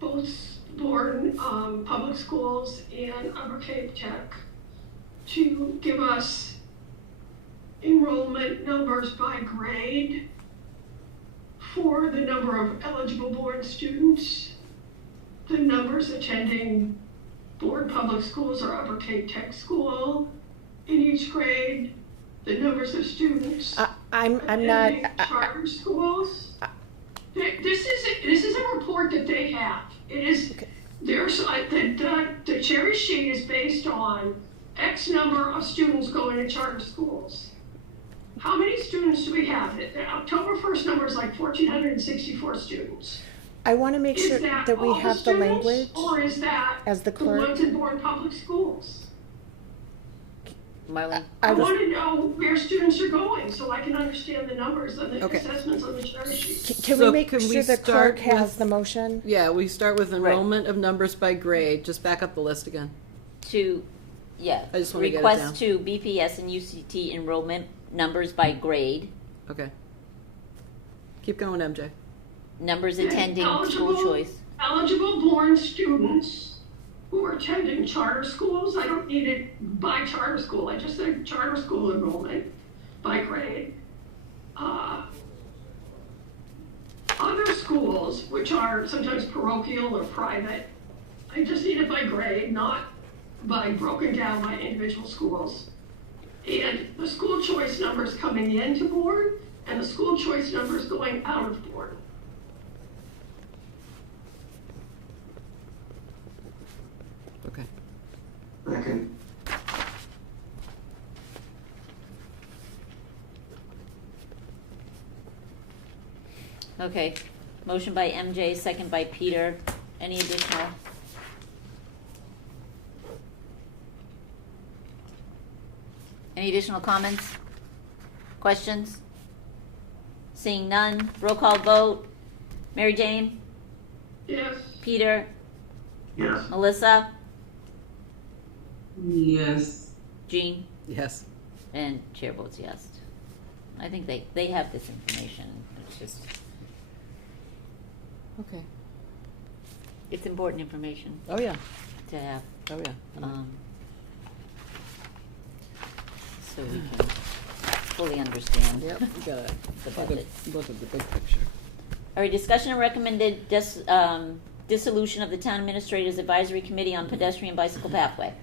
both Bourne public schools and Upper Cape Tech to give us enrollment numbers by grade for the number of eligible Bourne students, the numbers attending Bourne public schools or Upper Cape Tech school in each grade, the numbers of students I'm attending not charter schools. This is a report that they have. It is there's the cherry sheet is based on X number of students going to charter schools. How many students do we have? The October 1st number is like 1,464 students. I want to make sure that we have the language, or is that as the clerk. ones in Bourne public schools? Marlene? I want to know where students are going so I can understand the numbers and the assessments on the cherry sheet. Can we make sure the clerk has the motion? Yeah, we start with enrollment of numbers by grade. Just back up the list again. To, yeah, I just want to get it down. request to BPS and UCT enrollment numbers by grade, Okay. Keep going, MJ. numbers attending school choice. Eligible Bourne students who are attending charter schools, I don't need it by charter school, I just said charter school enrollment by grade. Other schools, which are sometimes parochial or private, I just need it by grade, not by broken down by individual schools. And the school choice numbers coming into Bourne and the school choice numbers going out of Bourne. Okay. Second. Okay, motion by MJ, second by Peter. Any additional? Any additional comments? Questions? Seeing none, roll call vote. Mary Jane? Yes. Peter? Yes. Melissa? Yes. Jean? Yes. And chair votes yes. I think they have this information. It's just, Okay. it's important information Oh, yeah. to have. Oh, yeah. So we can fully understand Yep, we gotta the take budget. a look at the big picture. All right, discussion and recommended dissolution of the Town Administrators Advisory Committee on Pedestrian Bicycle Pathway.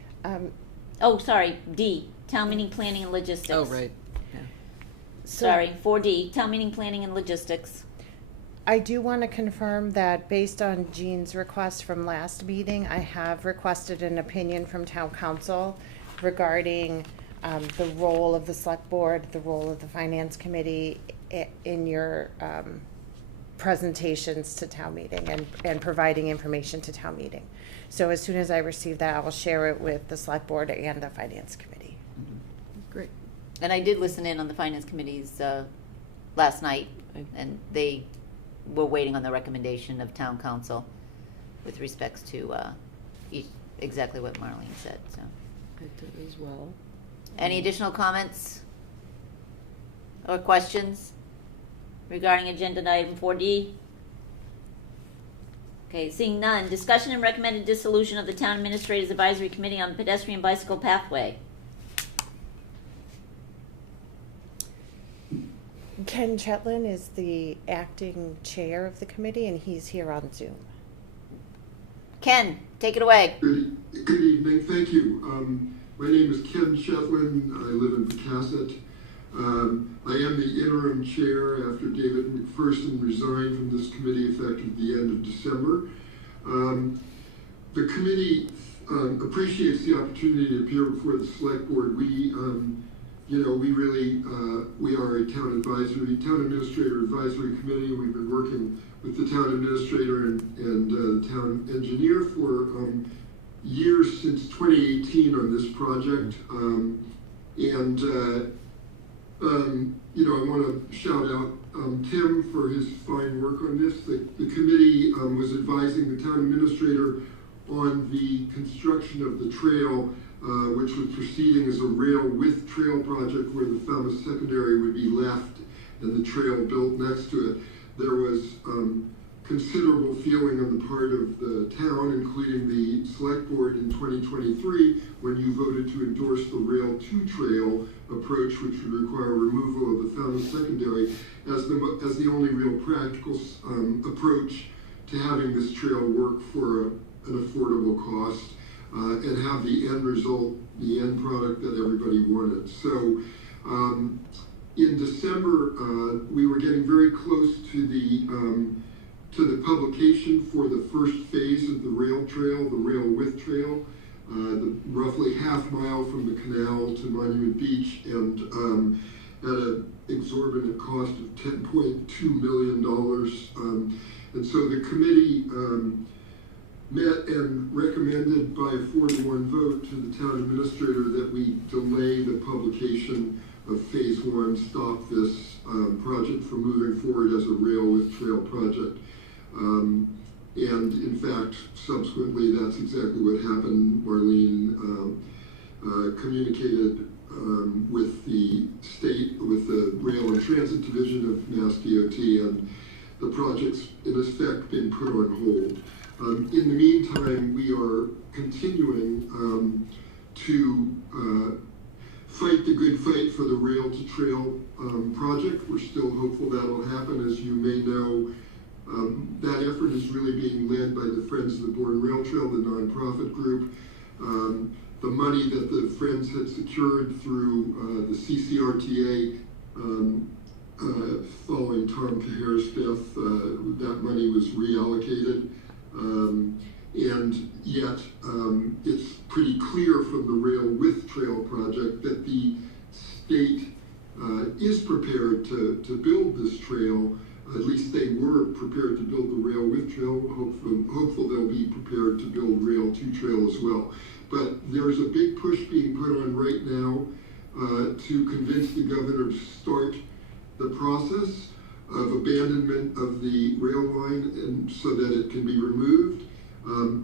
Oh, sorry, D, Town Meeting Planning and Logistics. Oh, right. Yeah. Sorry, 4D, Town Meeting Planning and Logistics. I do want to confirm that based on Jean's request from last meeting, I have requested an opinion from town council regarding the role of the select board, the role of the finance committee in your presentations to town meeting and providing information to town meeting. So as soon as I receive that, I will share it with the select board and the finance committee. Great. And I did listen in on the finance committees last night, and they were waiting on the recommendation of town council with respects to exactly what Marlene said, so. I did as well. Any additional comments or questions regarding agenda item 4D? Okay, seeing none, discussion and recommended dissolution of the Town Administrators Advisory Committee on Pedestrian Bicycle Pathway. Ken Chetlin is the acting chair of the committee, and he's here on Zoom. Ken, take it away. Good evening, thank you. My name is Ken Chetlin, I live in Pecasset. I am the interim chair after David McPherson resigned from this committee effective the end of December. The committee appreciates the opportunity to appear before the select board. We are a town administrator advisory committee. We've been working with the town administrator and the town engineer for years, since 2018 on this project. I want to shout out Tim for his fine work on this. The committee was advising the town administrator on the construction of the trail, which was proceeding as a rail with trail project where the Falmouth Secondary would be left and the trail built next to it. There was considerable feeling on the part of the town, including the select board in 2023, when you voted to endorse the rail to trail approach, which would require removal of the Falmouth Secondary as the only real practical approach to having this trail work for an affordable cost and have the end result, the end product that everybody wanted. So in December, we were getting very close to the publication for the first phase of the rail trail, the rail with trail, the roughly half mile from the canal to Monument Beach, and at an exorbitant cost of $10.2 million. And so the committee met and recommended by a 4-to-1 vote to the town administrator that we delay the publication of phase 1, stop this project from moving forward as a rail with trail project. And in fact, subsequently, that's exactly what happened. Marlene communicated with the state, with the Rail and Transit Division of Mass DOT, and the project's in effect been put on hold. In the meantime, we are continuing to fight the good fight for the rail to trail project. We're still hopeful that'll happen. As you may know, that effort is really being led by the Friends of the Bourne Rail Trail, the nonprofit group. The money that the Friends had secured through the CCRTA following Tom Cahare's death, that money was reallocated. And yet, it's pretty clear from the Rail with Trail project that the state is prepared to build this trail. At least they were prepared to build the Rail with Trail. Hopeful they'll be prepared to build Rail to Trail as well. But there's a big push being put on right now to convince the governor to start the process of abandonment of the rail line and so that it can be removed.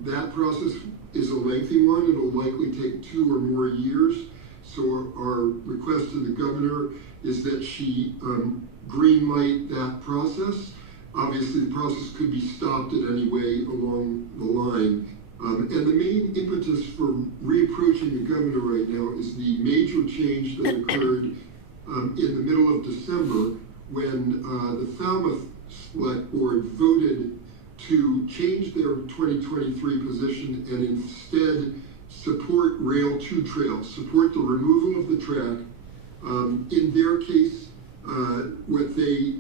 That process is a lengthy one. It'll likely take 2 or more years. So our request to the governor is that she green light that process. Obviously the process could be stopped at any way along the line. And the main impetus for reapproaching the governor right now is the major change that occurred in the middle of December when the Falmouth Select Board voted to change their 2023 position and instead support Rail to Trail, support the removal of the track. In their case, what they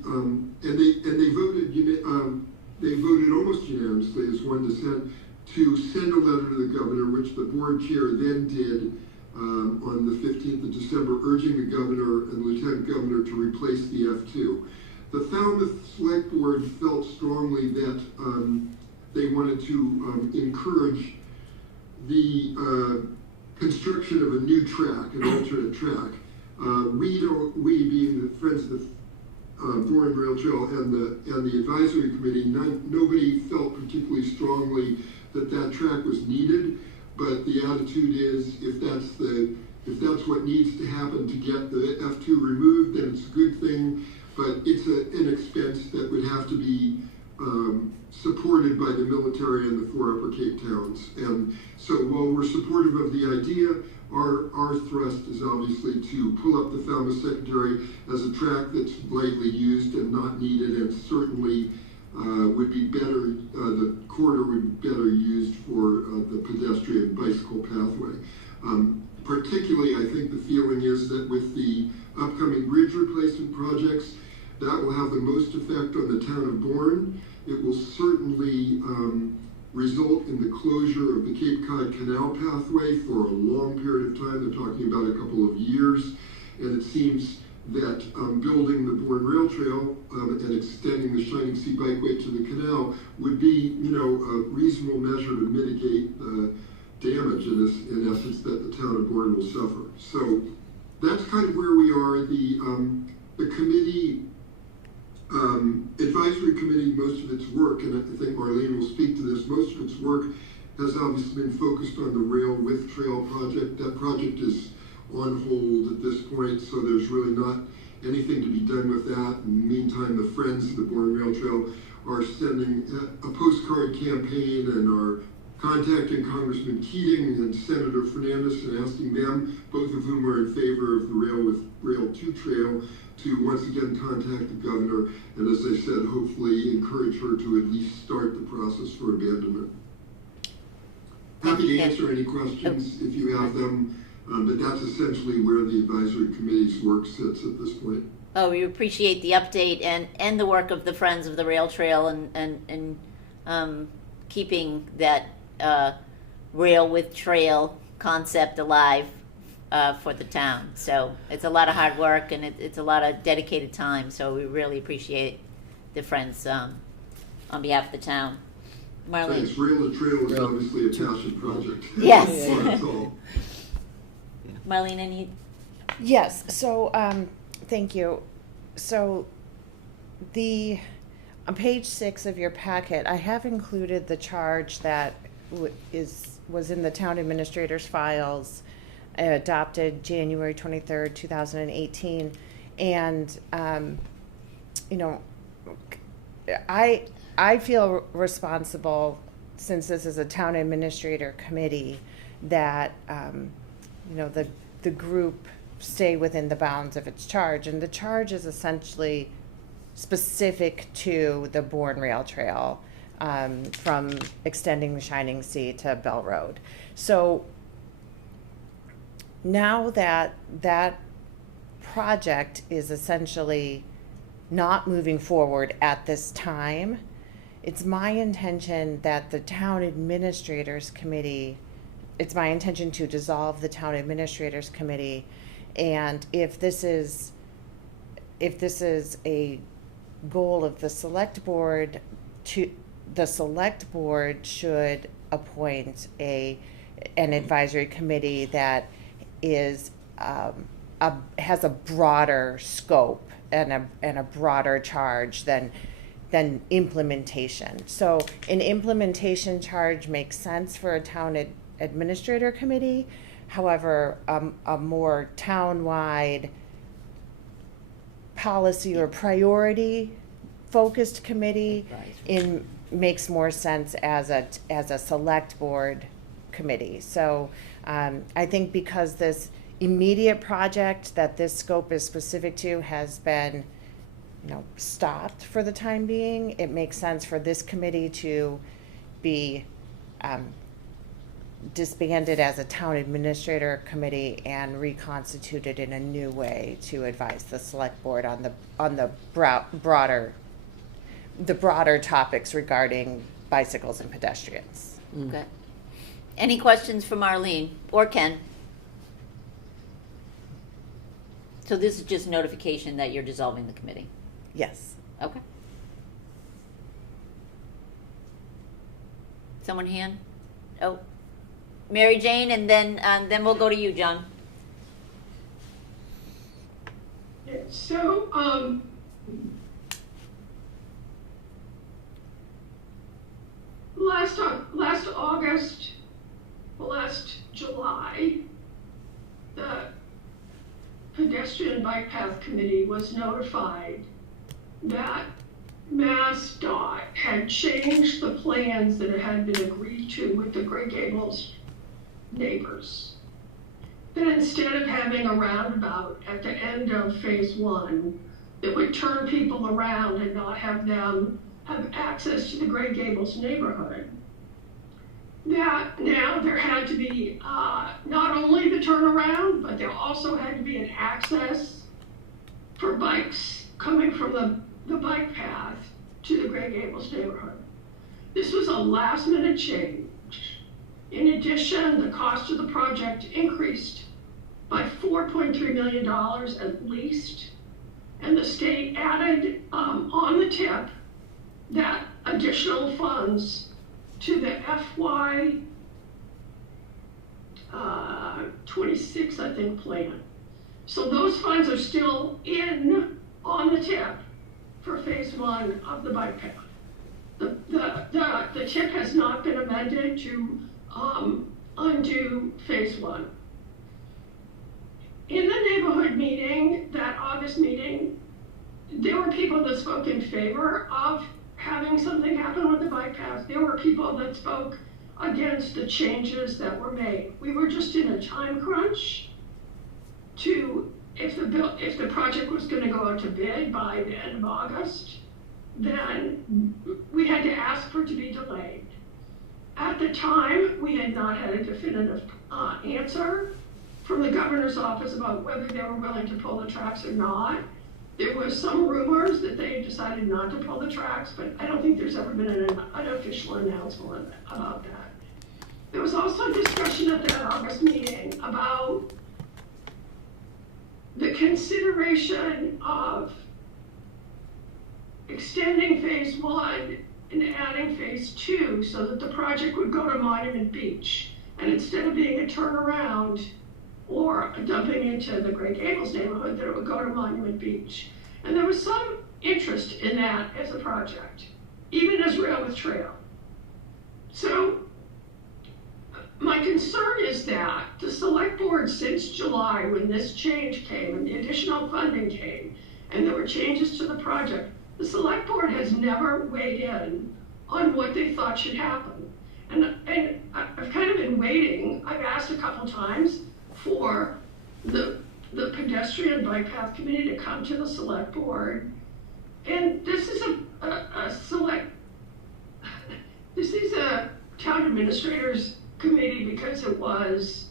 voted almost unanimously as one dissent to send a letter to the governor, which the board chair then did on the 15th of December, urging the governor and lieutenant governor to replace the F2. The Falmouth Select Board felt strongly that they wanted to encourage the construction of a new track, an alternate track. We being the Friends of the Bourne Rail Trail and the advisory committee, nobody felt particularly strongly that that track was needed. But the attitude is, if that's what needs to happen to get the F2 removed, then it's a good thing. But it's an expense that would have to be supported by the military and the 4 Upper Cape towns. And so while we're supportive of the idea, our thrust is obviously to pull up the Falmouth Secondary as a track that's widely used and not needed, and certainly would be better, the corridor would be better used for the pedestrian bicycle pathway. Particularly, I think the feeling is that with the upcoming bridge replacement projects, that will have the most effect on the town of Bourne. It will certainly result in the closure of the Cape Cod Canal pathway for a long period of time. They're talking about a couple of years. And it seems that building the Bourne Rail Trail and extending the Shining Sea Bikeway to the canal would be, a reasonable measure to mitigate the damage, in essence, that the town of Bourne will suffer. So that's kind of where we are. The committee, advisory committee, most of its work, and I think Marlene will speak to this, most of its work has obviously been focused on the Rail with Trail project. That project is on hold at this point, so there's really not anything to be done with that. In the meantime, the Friends of the Bourne Rail Trail are sending a postcard campaign and are contacting Congressman Keating and Senator Fernandez and asking them, both of whom are in favor of the Rail to Trail, to once again contact the governor and, as I said, hopefully encourage her to at least start the process for abandonment. Happy to answer any questions if you have them. But that's essentially where the advisory committee's work sits at this point. Oh, we appreciate the update and the work of the Friends of the Rail Trail and keeping that rail with trail concept alive for the town. So it's a lot of hard work and it's a lot of dedicated time. So we really appreciate the Friends on behalf of the town. Marlene. Thanks. Rail to Trail is obviously a passion project. Yes. That's all. Marlene, any? Yes, so, thank you. So, on page 6 of your packet, I have included the charge that was in the town administrator's files, adopted January 23rd, 2018. And, you know, I feel responsible, since this is a town administrator committee, that, you know, the group stay within the bounds of its charge. And the charge is essentially specific to the Bourne Rail Trail, from extending the Shining Sea to Bell Road. So now that that project is essentially not moving forward at this time, it's my intention that the town administrators committee, it's my intention to dissolve the town administrators committee. And if this is a goal of the select board, the select board should appoint an advisory committee that is has a broader scope and a broader charge than implementation. So an implementation charge makes sense for a town administrator committee. However, a more town-wide policy or priority focused committee makes more sense as a select board committee. So I think because this immediate project that this scope is specific to has been, you know, stopped for the time being, it makes sense for this committee to be disbanded as a town administrator committee and reconstituted in a new way to advise the select board on the broader topics regarding bicycles and pedestrians. Okay. Any questions from Arlene or Ken? So this is just notification that you're dissolving the committee? Yes. Okay. Someone hand? Oh, Mary Jane, and then we'll go to you, John. So, last August, last July, the Pedestrian Bike Path Committee was notified that MassDOT had changed the plans that had been agreed to with the Grey Gables neighbors. That instead of having a roundabout at the end of phase one that would turn people around and not have them have access to the Grey Gables neighborhood, that now there had to be not only the turnaround, but there also had to be an access for bikes coming from the bike path to the Grey Gables neighborhood. This was a last minute change. In addition, the cost of the project increased by $4.3 million at least, and the state added on the tip that additional funds to the FY 26, I think, plan. So those funds are still on the tip for phase one of the bike path. The tip has not been amended to undo phase one. In the neighborhood meeting, that August meeting, there were people that spoke in favor of having something happen with the bike path. There were people that spoke against the changes that were made. We were just in a time crunch to, if the project was going to go out to bid by the end of August, then we had to ask for it to be delayed. At the time, we had not had a definitive answer from the governor's office about whether they were willing to pull the tracks or not. There was some rumors that they decided not to pull the tracks, but I don't think there's ever been an official announcement about that. There was also discussion at that August meeting about the consideration of extending phase one and adding phase two so that the project would go to Monument Beach. And instead of being a turnaround or dumping into the Grey Gables neighborhood, that it would go to Monument Beach. And there was some interest in that as a project, even as Rail with Trail. So my my concern is that the select board since July, when this change came and the additional funding came, and there were changes to the project, the select board has never weighed in on what they thought should happen. And I've kind of been waiting. I've asked a couple times for the pedestrian bike path committee to come to the select board. And this is a town administrators committee because it was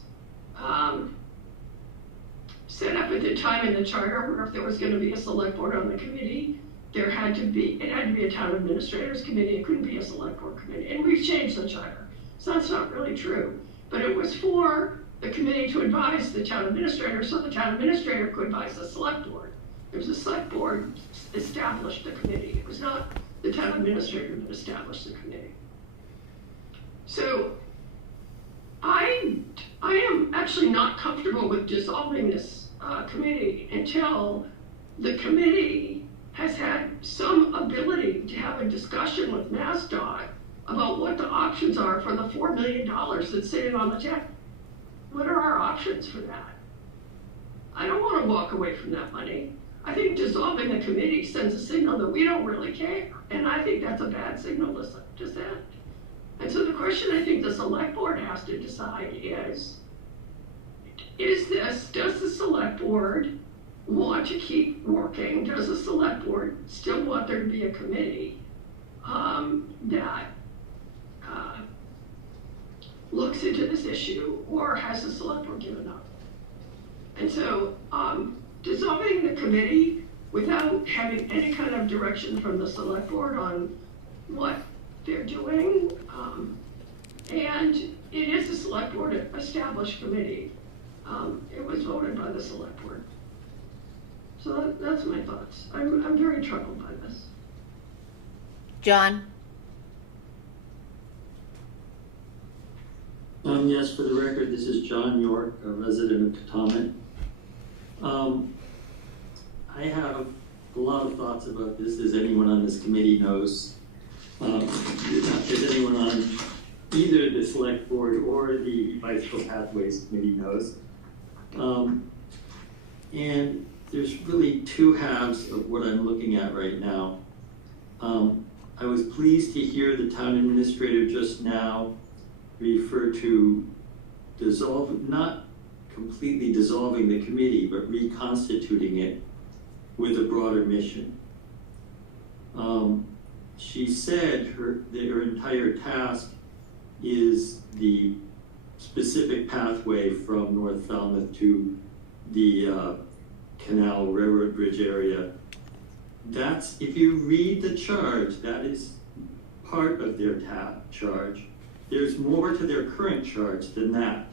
set up at the time in the charter where if there was going to be a select board on the committee, it had to be a town administrators committee. It couldn't be a select board committee. And we've changed the charter, so that's not really true. But it was for the committee to advise the town administrator, so the town administrator could advise the select board. It was the select board established the committee. It was not the town administrator that established the committee. So I am actually not comfortable with dissolving this committee until the committee has had some ability to have a discussion with MassDOT about what the options are for the $4 million that's sitting on the check. What are our options for that? I don't want to walk away from that money. I think dissolving the committee sends a signal that we don't really care. And I think that's a bad signal to send. And so the question I think the select board has to decide is does the select board want to keep working? Does the select board still want there to be a committee that looks into this issue, or has the select board given up? And so dissolving the committee without having any kind of direction from the select board on what they're doing, and it is a select board established committee. It was voted by the select board. So that's my thoughts. I'm very troubled by this. John? Yes, for the record, this is John York, a resident of Katomet. I have a lot of thoughts about this, as anyone on this committee knows. As anyone on either the select board or the bicycle pathways committee knows. And there's really two halves of what I'm looking at right now. I was pleased to hear the town administrator just now refer to not completely dissolving the committee, but reconstituting it with a broader mission. She said her entire task is the specific pathway from North Falmouth to the Canal Railroad Bridge area. If you read the charge, that is part of their charge. There's more to their current charge than that.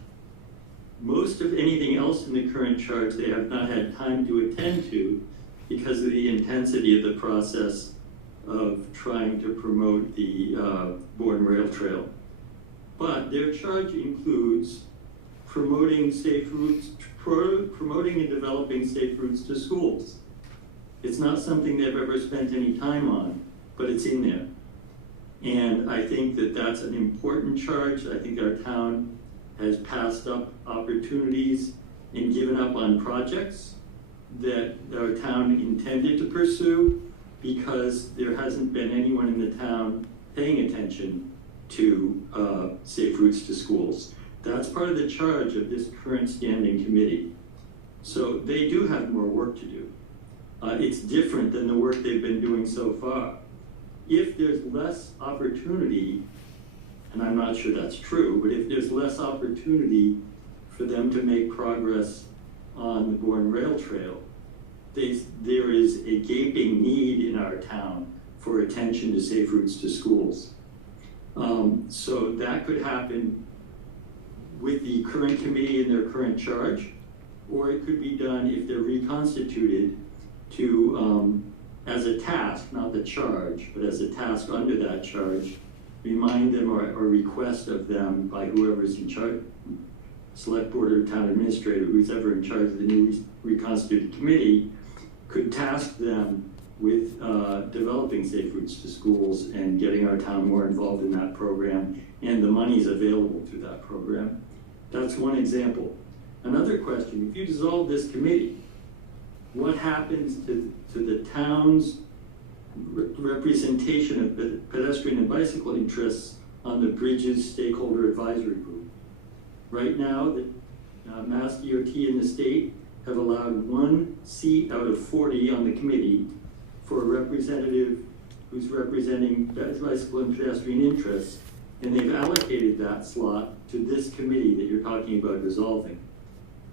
Most of anything else in the current charge they have not had time to attend to because of the intensity of the process of trying to promote the Bourne Rail Trail. But their charge includes promoting and developing safe routes to schools. It's not something they've ever spent any time on, but it's in there. And I think that that's an important charge. I think our town has passed up opportunities and given up on projects that our town intended to pursue because there hasn't been anyone in the town paying attention to safe routes to schools. That's part of the charge of this current standing committee. So they do have more work to do. It's different than the work they've been doing so far. If there's less opportunity, and I'm not sure that's true, but if there's less opportunity for them to make progress on the Bourne Rail Trail, there is a gaping need in our town for attention to safe routes to schools. So that could happen with the current committee in their current charge, or it could be done if they're reconstituted to, as a task, not the charge, but as a task under that charge, remind them or request of them by whoever's in charge, select board or town administrator, who's ever in charge of the new reconstituted committee, could task them with developing safe routes to schools and getting our town more involved in that program and the monies available through that program. That's one example. Another question, if you dissolve this committee, what happens to the town's representation of pedestrian and bicycle interests on the Bridges Stakeholder Advisory Group? Right now, the Mass DOT and the state have allowed 1 seat out of 40 on the committee for a representative who's representing bicycle and pedestrian interests, and they've allocated that slot to this committee that you're talking about dissolving.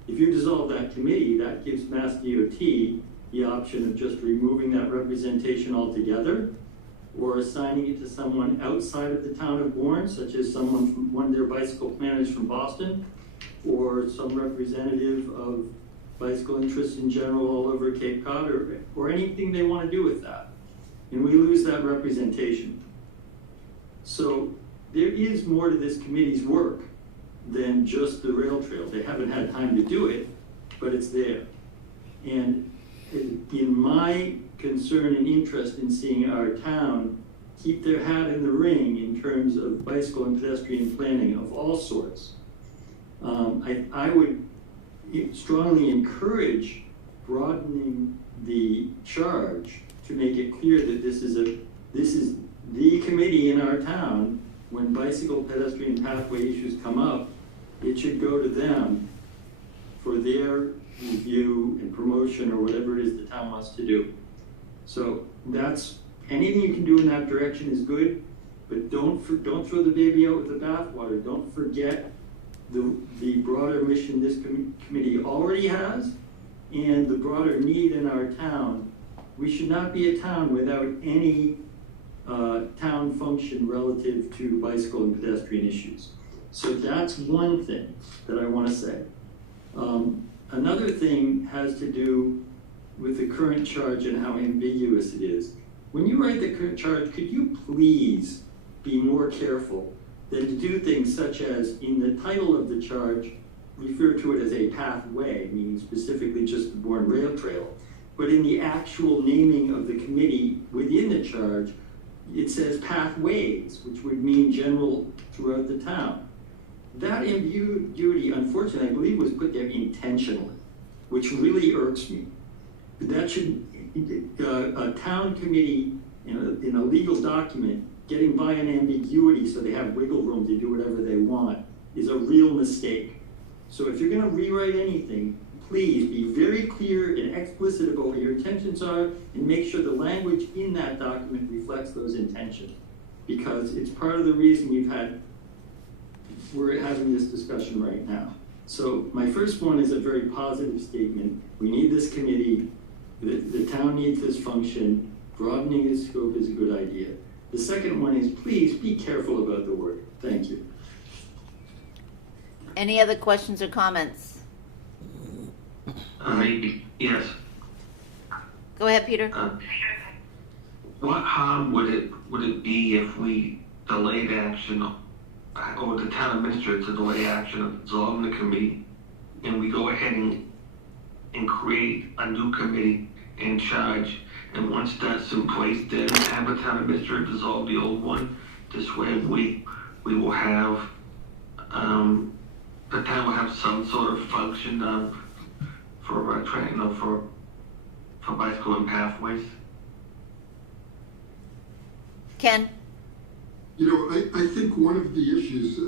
If you dissolve that committee, that gives Mass DOT the option of just removing that representation altogether, or assigning it to someone outside of the town of Bourne, such as someone from one of their bicycle planners from Boston, or some representative of bicycle interests in general all over Cape Cod, or anything they want to do with that. And we lose that representation. So there is more to this committee's work than just the rail trail. They haven't had time to do it, but it's there. And in my concern and interest in seeing our town keep their hat in the ring in terms of bicycle and pedestrian planning of all sorts, I would strongly encourage broadening the charge to make it clear that this is the committee in our town. When bicycle pedestrian pathway issues come up, it should go to them for their review and promotion or whatever it is the town wants to do. So that's, anything you can do in that direction is good, but don't throw the baby out with the bathwater. Don't forget the broader mission this committee already has and the broader need in our town. We should not be a town without any town function relative to bicycle and pedestrian issues. So that's one thing that I want to say. Another thing has to do with the current charge and how ambiguous it is. When you write the current charge, could you please be more careful than to do things such as, in the title of the charge, refer to it as a pathway, meaning specifically just the Bourne Rail Trail, but in the actual naming of the committee within the charge, it says pathways, which would mean general throughout the town. That ambiguity, unfortunately, I believe was put there intentionally, which really irks me. That should, a town committee in a legal document getting by an ambiguity so they have wiggle room to do whatever they want is a real mistake. So if you're going to rewrite anything, please be very clear and explicit about what your intentions are and make sure the language in that document reflects those intentions, because it's part of the reason we're having this discussion right now. So my first one is a very positive statement. We need this committee. The town needs this function. Broadening its scope is a good idea. The second one is, please be careful about the word. Thank you. Any other questions or comments? Yes. Go ahead, Peter. What harm would it be if we delayed action, or the town administrator to delay action of dissolving the committee, and we go ahead and create a new committee in charge, and once that's in place, then have the town administrator dissolve the old one? This way we will have, the town will have some sort of function for bicycle and pathways. Ken? You know, I think one of the issues,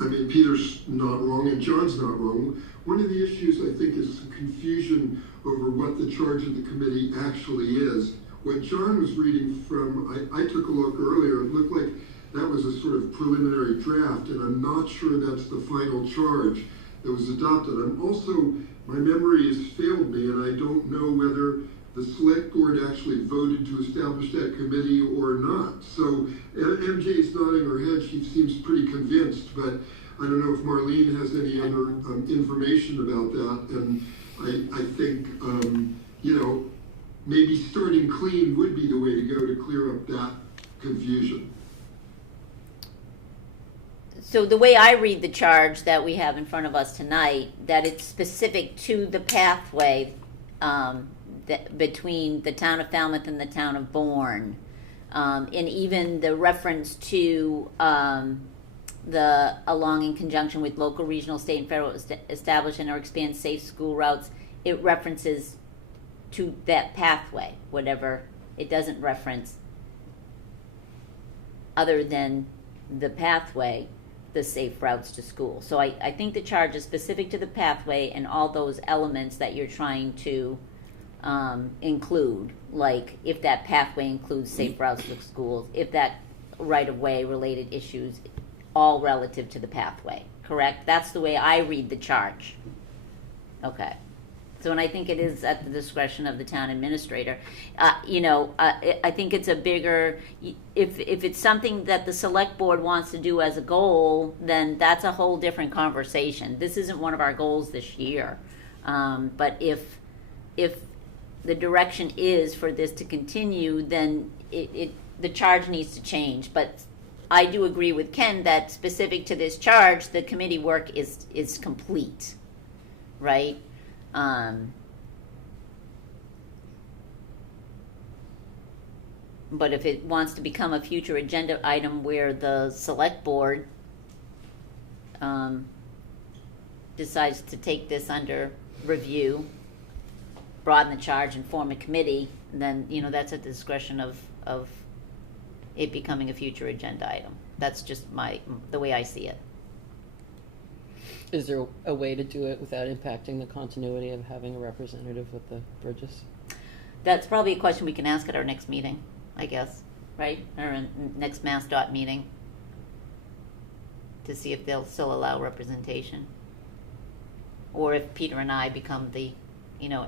I mean, Peter's not wrong and John's not wrong. One of the issues, I think, is the confusion over what the charge of the committee actually is. What John was reading from, I took a look earlier, it looked like that was a sort of preliminary draft, and I'm not sure that's the final charge that was adopted. I'm also, my memory has failed me, and I don't know whether the select board actually voted to establish that committee or not. So MJ's nodding her head, she seems pretty convinced, but I don't know if Marlene has any other information about that. And I think, you know, maybe starting clean would be the way to go to clear up that confusion. So the way I read the charge that we have in front of us tonight, that it's specific to the pathway, between the town of Falmouth and the town of Bourne. And even the reference to the along in conjunction with local, regional, state, and federal establish and or expand safe school routes, it references to that pathway, whatever. It doesn't reference other than the pathway, the safe routes to school. So I think the charge is specific to the pathway and all those elements that you're trying to include, like if that pathway includes safe routes to schools, if that right-of-way related issues, all relative to the pathway, correct? That's the way I read the charge. Okay. So, and I think it is at the discretion of the town administrator. I think it's a bigger, if it's something that the select board wants to do as a goal, then that's a whole different conversation. This isn't one of our goals this year. But if the direction is for this to continue, then the charge needs to change. But I do agree with Ken that specific to this charge, the committee work is complete, right? But if it wants to become a future agenda item where the select board decides to take this under review, broaden the charge and form a committee, then, that's at the discretion of it becoming a future agenda item. That's just the way I see it. Is there a way to do it without impacting the continuity of having a representative with the bridges? That's probably a question we can ask at our next meeting, I guess, right? Or next MassDOT meeting, to see if they'll still allow representation. Or if Peter and I become the,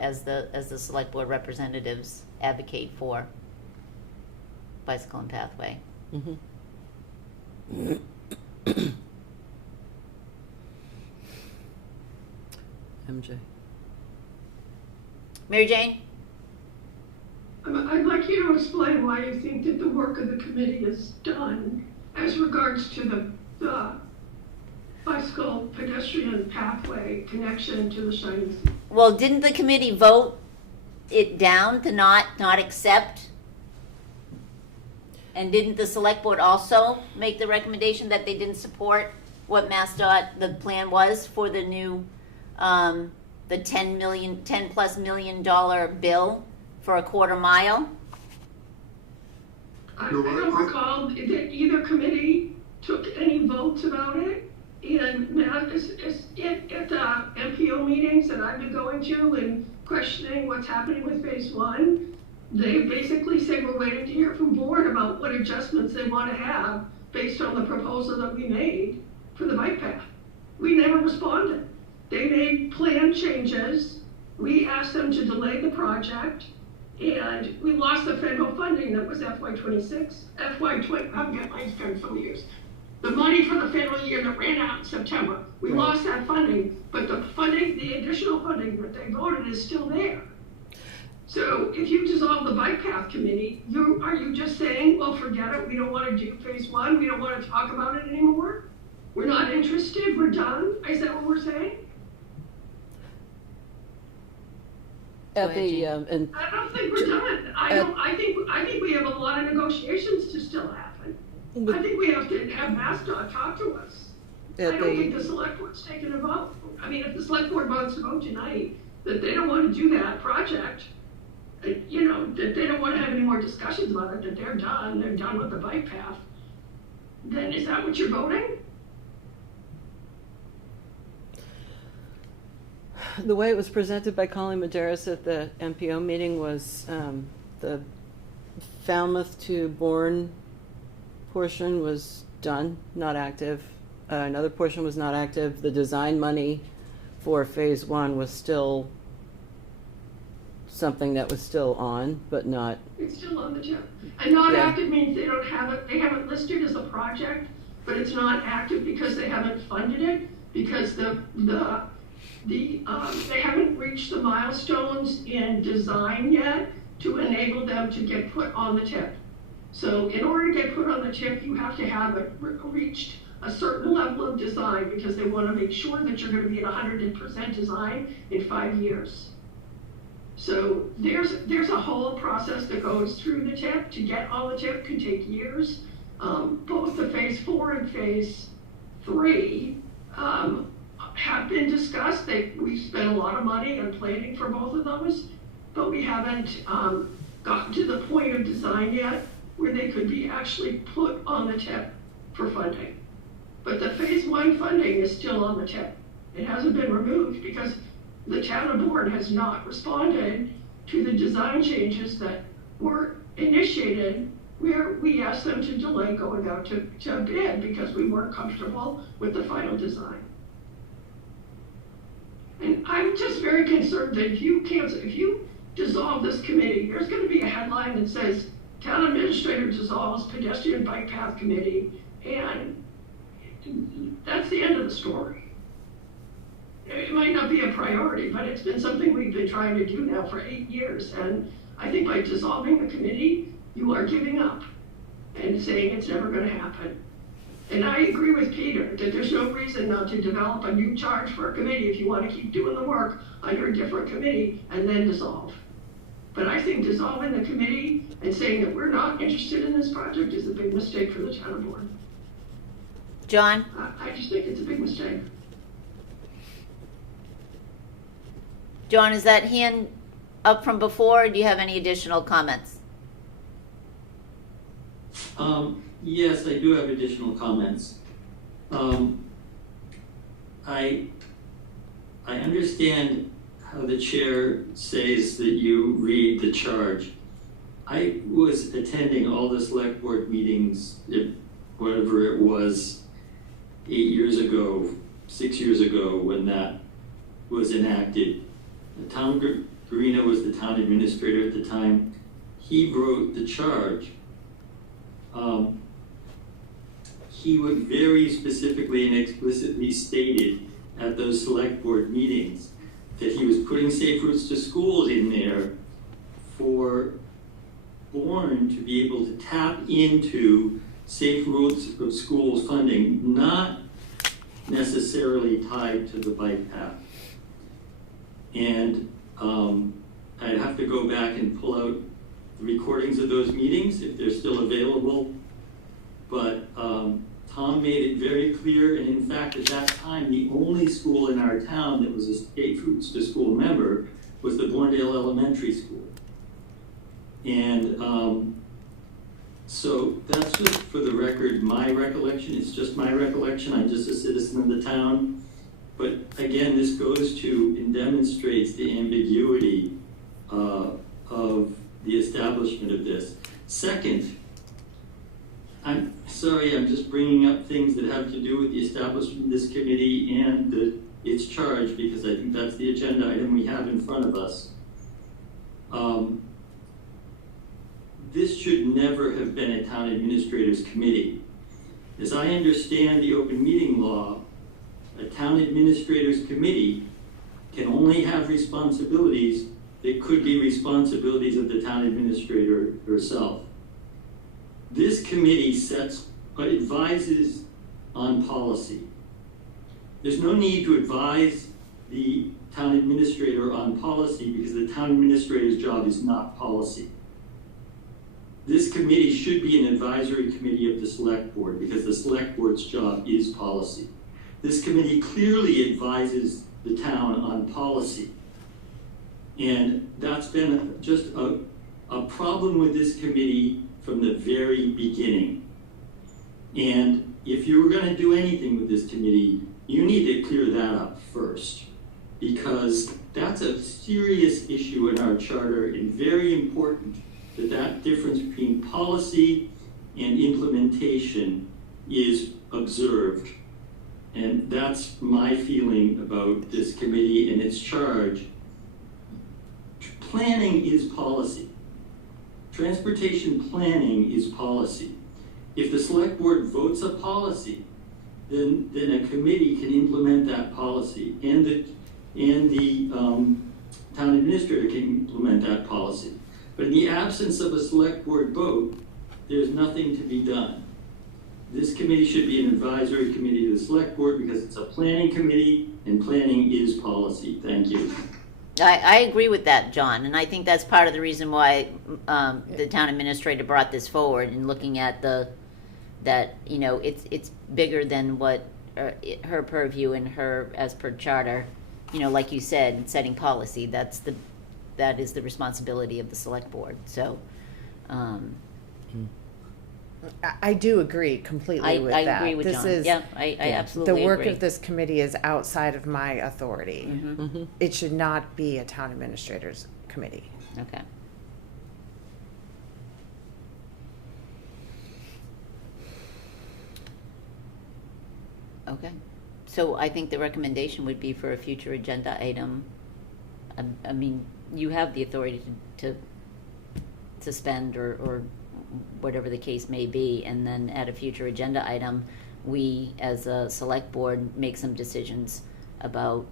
as the select board representatives, advocate for bicycle and pathway. Mm-hmm. MJ. Mary Jane? I'd like you to explain why you think that the work of the committee is done as regards to the bicycle pedestrian pathway connection to the Shining Sea. Well, didn't the committee vote it down to not accept? And didn't the select board also make the recommendation that they didn't support what MassDOT, the plan was for the new the $10+ million bill for a quarter mile? I don't recall that either committee took any votes about it. And at the MPO meetings that I've been going to and questioning what's happening with phase one, they basically say we're waiting to hear from board about what adjustments they want to have based on the proposal that we made for the bike path. We never responded. They made plan changes. We asked them to delay the project, and we lost the federal funding that was FY26, FY20, I've got my spent for years. The money for the federal year that ran out in September. We lost that funding, but the additional funding that they voted is still there. So if you dissolve the bike path committee, are you just saying, well, forget it, we don't want to do phase one, we don't want to talk about it anymore? We're not interested, we're done? Is that what we're saying? At the I don't think we're done. I think we have a lot of negotiations to still happen. I think we have to have MassDOT talk to us. I don't think the select board's taking a vote. I mean, if the select board wants to vote tonight that they don't want to do that project, that they don't want to have any more discussions about it, that they're done with the bike path, then is that what you're voting? The way it was presented by Colleen Medeiros at the MPO meeting was the Falmouth to Bourne portion was done, not active. Another portion was not active. The design money for phase one was still something that was still on, but not. It's still on the tip. And not active means they don't have it, they haven't listed as a project, but it's not active because they haven't funded it, because they haven't reached the milestones in design yet to enable them to get put on the tip. So in order to get put on the tip, you have to have it reached a certain level of design because they want to make sure that you're going to be at 100% design in 5 years. So there's a whole process that goes through the TIP. To get all the TIP can take years. Both the phase 4 and phase 3 have been discussed. We've spent a lot of money on planning for both of those, but we haven't gotten to the point of design yet where they could be actually put on the TIP for funding. But the phase 1 funding is still on the TIP. It hasn't been removed because the town of Bourne has not responded to the design changes that were initiated, where we asked them to delay going out to bid because we weren't comfortable with the final design. And I'm just very concerned that if you dissolve this committee, there's going to be a headline that says town administrator dissolves pedestrian bike path committee, and that's the end of the story. It might not be a priority, but it's been something we've been trying to do now for 8 years. And I think by dissolving the committee, you are giving up and saying it's never going to happen. And I agree with Peter that there's no reason not to develop a new charge for a committee if you want to keep doing the work under a different committee and then dissolve. But I think dissolving the committee and saying that we're not interested in this project is a big mistake for the town of Bourne. John? I just think it's a big mistake. John, is that hand up from before, or do you have any additional comments? Yes, I do have additional comments. I understand how the chair says that you read the charge. I was attending all the select board meetings, whatever it was, 8 years ago, 6 years ago, when that was enacted. Tom Garina was the town administrator at the time. He wrote the charge. He would very specifically and explicitly stated at those select board meetings that he was putting safe routes to schools in there for Bourne to be able to tap into safe routes of schools funding, not necessarily tied to the bike path. And I'd have to go back and pull out the recordings of those meetings if they're still available. But Tom made it very clear, and in fact, at that time, the only school in our town that was a safe routes to school member was the Bournedale Elementary School. And so that's just for the record, my recollection. It's just my recollection. I'm just a citizen of the town. But again, this goes to and demonstrates the ambiguity of the establishment of this. Second, I'm sorry, I'm just bringing up things that have to do with the establishment of this committee and its charge, because I think that's the agenda item we have in front of us. This should never have been a town administrator's committee. As I understand the open meeting law, a town administrator's committee can only have responsibilities that could be responsibilities of the town administrator herself. This committee advises on policy. There's no need to advise the town administrator on policy because the town administrator's job is not policy. This committee should be an advisory committee of the select board because the select board's job is policy. This committee clearly advises the town on policy. And that's been just a problem with this committee from the very beginning. And if you were going to do anything with this committee, you need to clear that up first, because that's a serious issue in our charter and very important that difference between policy and implementation is observed. And that's my feeling about this committee and its charge. Planning is policy. Transportation planning is policy. If the select board votes a policy, then a committee can implement that policy, and the town administrator can implement that policy. But in the absence of a select board vote, there's nothing to be done. This committee should be an advisory committee to the select board because it's a planning committee and planning is policy. Thank you. I agree with that, John, and I think that's part of the reason why the town administrator brought this forward and looking at that it's bigger than what her purview and her as per charter, like you said, setting policy. That is the responsibility of the select board. So. I do agree completely with that. I agree with John. Yeah, I absolutely agree. The work of this committee is outside of my authority. Mm-hmm. It should not be a town administrator's committee. Okay. Okay. So I think the recommendation would be for a future agenda item. I mean, you have the authority to suspend or whatever the case may be, and then at a future agenda item, we as a select board make some decisions about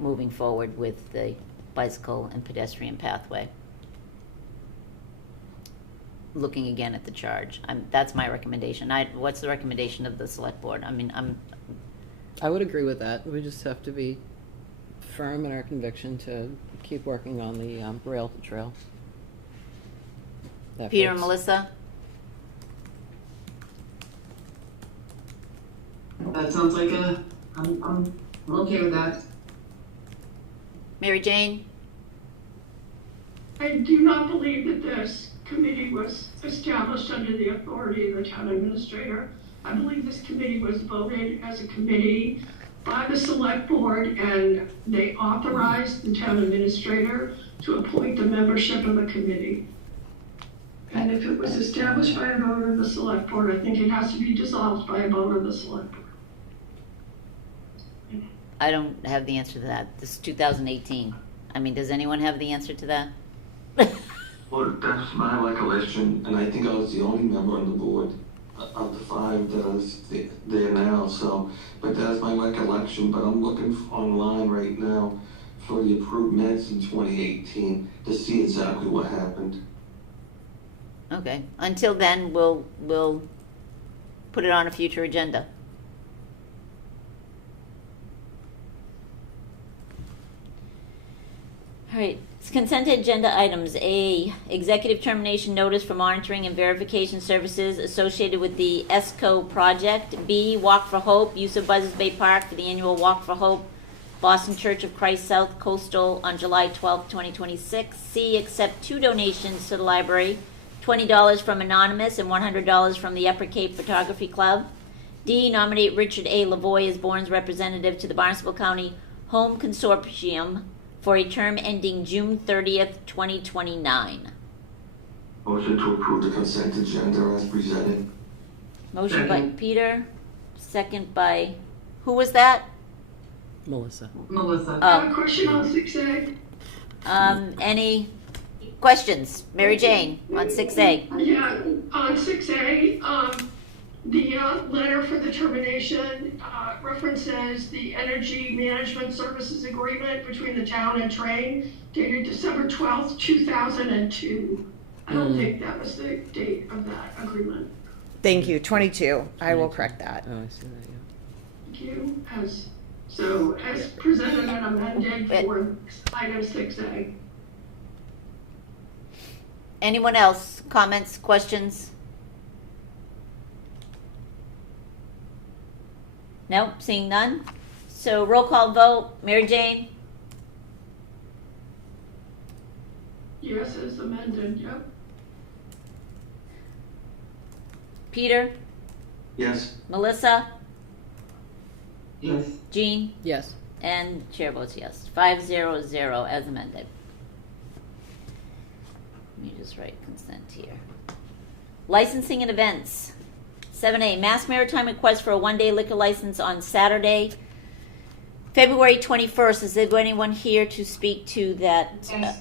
moving forward with the bicycle and pedestrian pathway. Looking again at the charge, that's my recommendation. What's the recommendation of the select board? I mean, I would agree with that. We just have to be firm in our conviction to keep working on the rail to trail. Peter and Melissa? That sounds like I'm okay with that. Mary Jane? I do not believe that this committee was established under the authority of the town administrator. I believe this committee was voted as a committee by the select board, and they authorized the town administrator to appoint the membership of the committee. And if it was established by a vote of the select board, I think it has to be dissolved by a vote of the select board. I don't have the answer to that. This is 2018. I mean, does anyone have the answer to that? Well, that's my recollection, and I think I was the only member on the board of the 5 that is there now, so, but that's my recollection, but I'm looking online right now for the approved minutes in 2018 to see exactly what happened. Okay. Until then, we'll put it on a future agenda. All right. Consent agenda items. A, executive termination notice for monitoring and verification services associated with the ESCO project. B, Walk for Hope, use of Buzzards Bay Park for the annual Walk for Hope, Boston Church of Christ South Coastal on July 12th, 2026. C, accept 2 donations to the library, $20 from Anonymous and $100 from the Upper Cape Photography Club. D, nominate Richard A. Lavoie as Bourne's representative to the Barnstable County Home Consortium for a term ending June 30th, 2029. Motion to approve the consent agenda as presented. Motion by Peter, second by, who was that? Melissa. Melissa. I have a question on 6A. Any questions? Mary Jane on 6A. Yeah, on 6A, the letter for the termination references the energy management services agreement between the town and Train dated December 12th, 2002. I don't think that was the date of that agreement. Thank you, 22. I will correct that. Oh, I see that, yeah. Thank you. As presented and amended for item 6A. Anyone else? Comments, questions? Nope, seeing none. So roll call vote. Mary Jane? Yes, as amended, yep. Peter? Yes. Melissa? Yes. Jean? Yes. And chair votes yes. 500 as amended. Let me just write consent here. Licensing and events. 7A, Mass Maritime request for a 1-day liquor license on Saturday, February 21st. Is there anyone here to speak to that? Yes,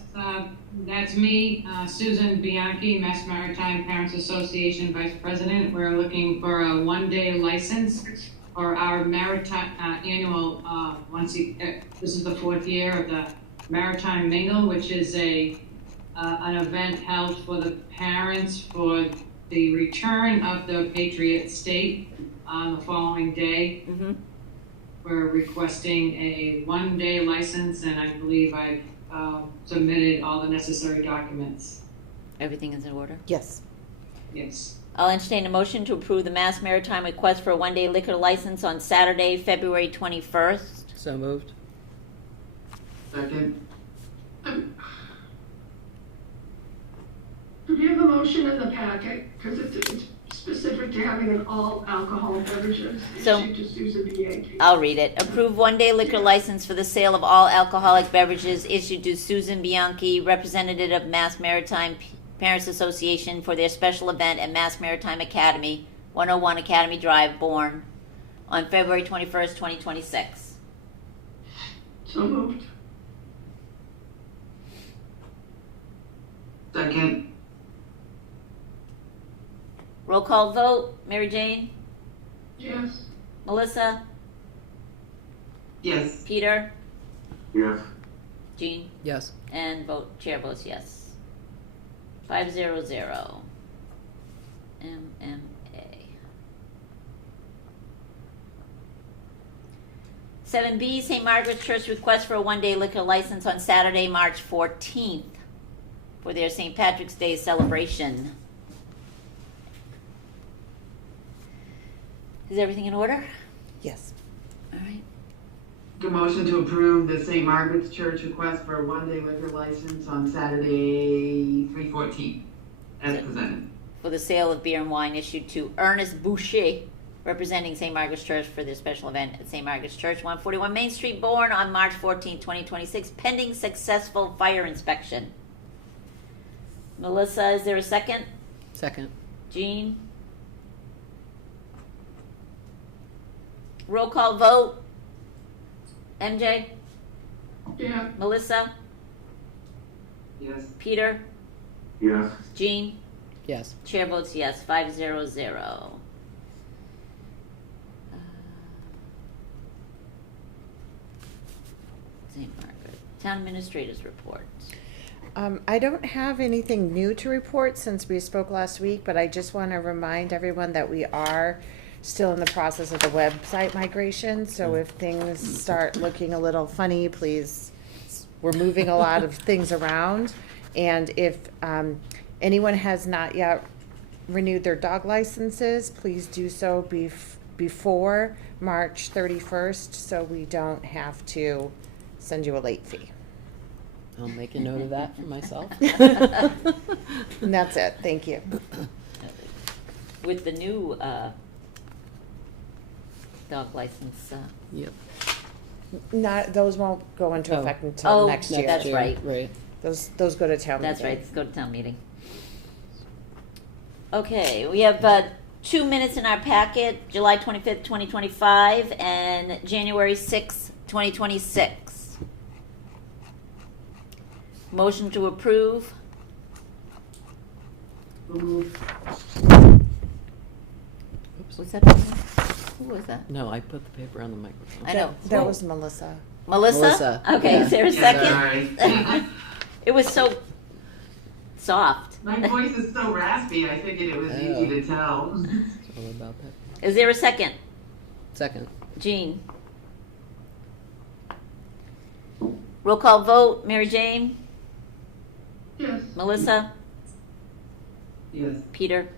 that's me, Susan Bianchi, Mass Maritime Parents Association Vice President. We're looking for a 1-day license for our maritime annual, this is the 4th year of the Maritime Mingle, which is an event held for the parents for the return of the Patriot State on the following day. We're requesting a one-day license, and I believe I've submitted all the necessary documents. Everything is in order? Yes. Yes. I'll entertain a motion to approve the Mass Maritime request for a one-day liquor license on Saturday, February 21st. So moved. Second. Do we have a motion in the packet? Because it's specific to having an all alcohol beverages So- issued to Susan Bianchi. I'll read it. Approve one-day liquor license for the sale of all alcoholic beverages issued to Susan Bianchi, representative of Mass Maritime Parents Association, for their special event at Mass Maritime Academy, 101 Academy Drive, Bourne, on February 21st, 2026. So moved. Second. Roll call vote. Mary Jane? Yes. Melissa? Yes. Peter? Yes. Jean? Yes. And chair votes yes. 500. MMA. 7B, St. Margaret's Church request for a one-day liquor license on Saturday, March 14th for their St. Patrick's Day celebration. Is everything in order? Yes. All right. A motion to approve the St. Margaret's Church request for a one-day liquor license on Saturday, 3/14, as presented. For the sale of beer and wine issued to Ernest Boucher, representing St. Margaret's Church for their special event at St. Margaret's Church, 141 Main Street, Bourne, on March 14, 2026, pending successful fire inspection. Melissa, is there a second? Second. Jean? Roll call vote. MJ? Yeah. Melissa? Yes. Peter? Yes. Jean? Yes. Chair votes yes, 500. St. Margaret. Town Administrator's report. I don't have anything new to report since we spoke last week, but I just want to remind everyone that we are still in the process of the website migration. So if things start looking a little funny, please, we're moving a lot of things around. And if anyone has not yet renewed their dog licenses, please do so before March 31st so we don't have to send you a late fee. I'll make a note of that for myself. And that's it. Thank you. With the new dog license. Yep. Those won't go into effect until next year. That's right. Right. Those go to town meeting. That's right. Let's go to town meeting. Okay, we have 2 minutes in our packet, July 25th, 2025, and January 6th, 2026. Motion to approve. Oops. Was that? Who was that? No, I put the paper on the microphone. I know. That was Melissa. Melissa? Okay, Yeah. is there a second? Sorry. It was so soft. My voice is so raspy, I figured it was easy to tell. It's all about that. Is there a second? Second. Jean? Roll call vote. Mary Jane? Yes. Melissa? Yes. Peter?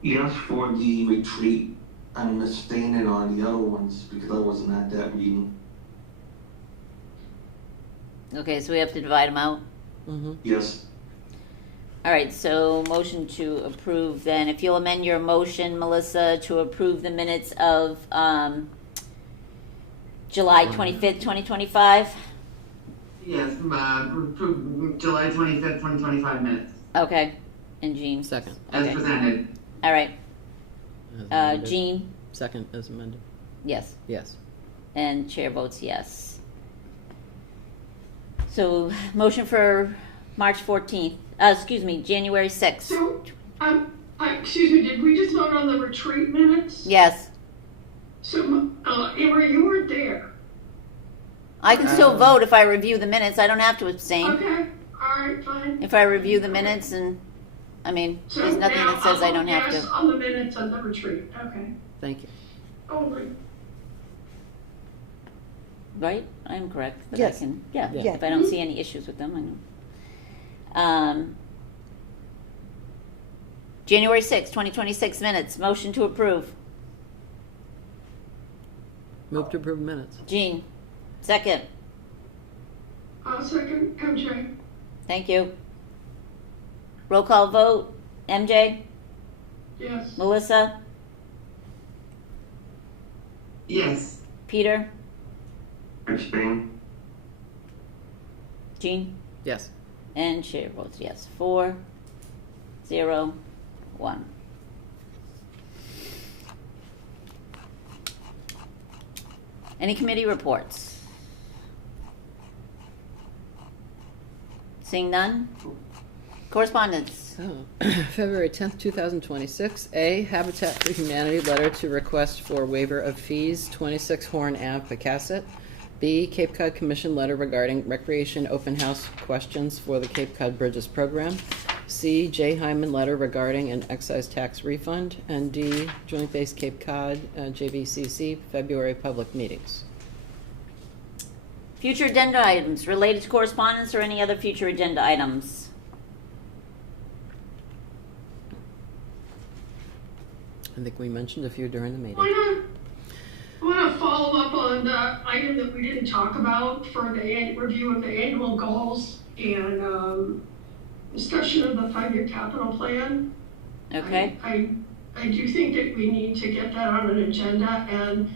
Yes, for the retreat. I'm abstaining on the other ones because I wasn't at that meeting. Okay, so we have to divide them out? Mm-hmm. Yes. All right, so motion to approve then. If you'll amend your motion, Melissa, to approve the minutes of July 25th, 2025? Yes, July 25th, 2025 minutes, Okay. And Jean? Second. as Okay. presented. All right. As amended. Jean? Second as amended. Yes. Yes. And chair votes yes. So motion for March 14th, January 6th. So, excuse me, did we just vote on the retreat minutes? Yes. So, Emery, you weren't there. I can still vote if I review the minutes. I don't have to abstain. Okay, all right, fine. If I review the minutes and, So there's nothing now that says I don't have Yes, to. on the minutes of the retreat, okay. Thank you. Only. right? I'm correct. That Yes. I can, yeah, Yeah. if I don't see any issues with them, I know. January 6th, 2026 minutes. Motion to approve. Move to approve minutes. Jean, second. Second, MJ. Thank you. Roll call vote. MJ? Yes. Melissa? Yes. Peter? Abstain. Jean? Yes. And chair votes yes. 4, 0, 1. Any committee reports? Seeing none? Correspondence. February 10th, 2026. A, Habitat for Humanity letter to request for waiver of fees, 26 Horn Ave, Pecasset. B, Cape Cod Commission letter regarding recreation open house questions for the Cape Cod Bridges program. C, J. Hyman letter regarding an excise tax refund. And D, Joint Base Cape Cod, JVCC, February public meetings. Future agenda items related to correspondence or any other future agenda items? I think we mentioned a few during the meeting. I want to follow up on the item that we didn't talk about for the review of the annual goals and discussion of the 5-year capital plan. Okay. I do think that we need to get that on an agenda, and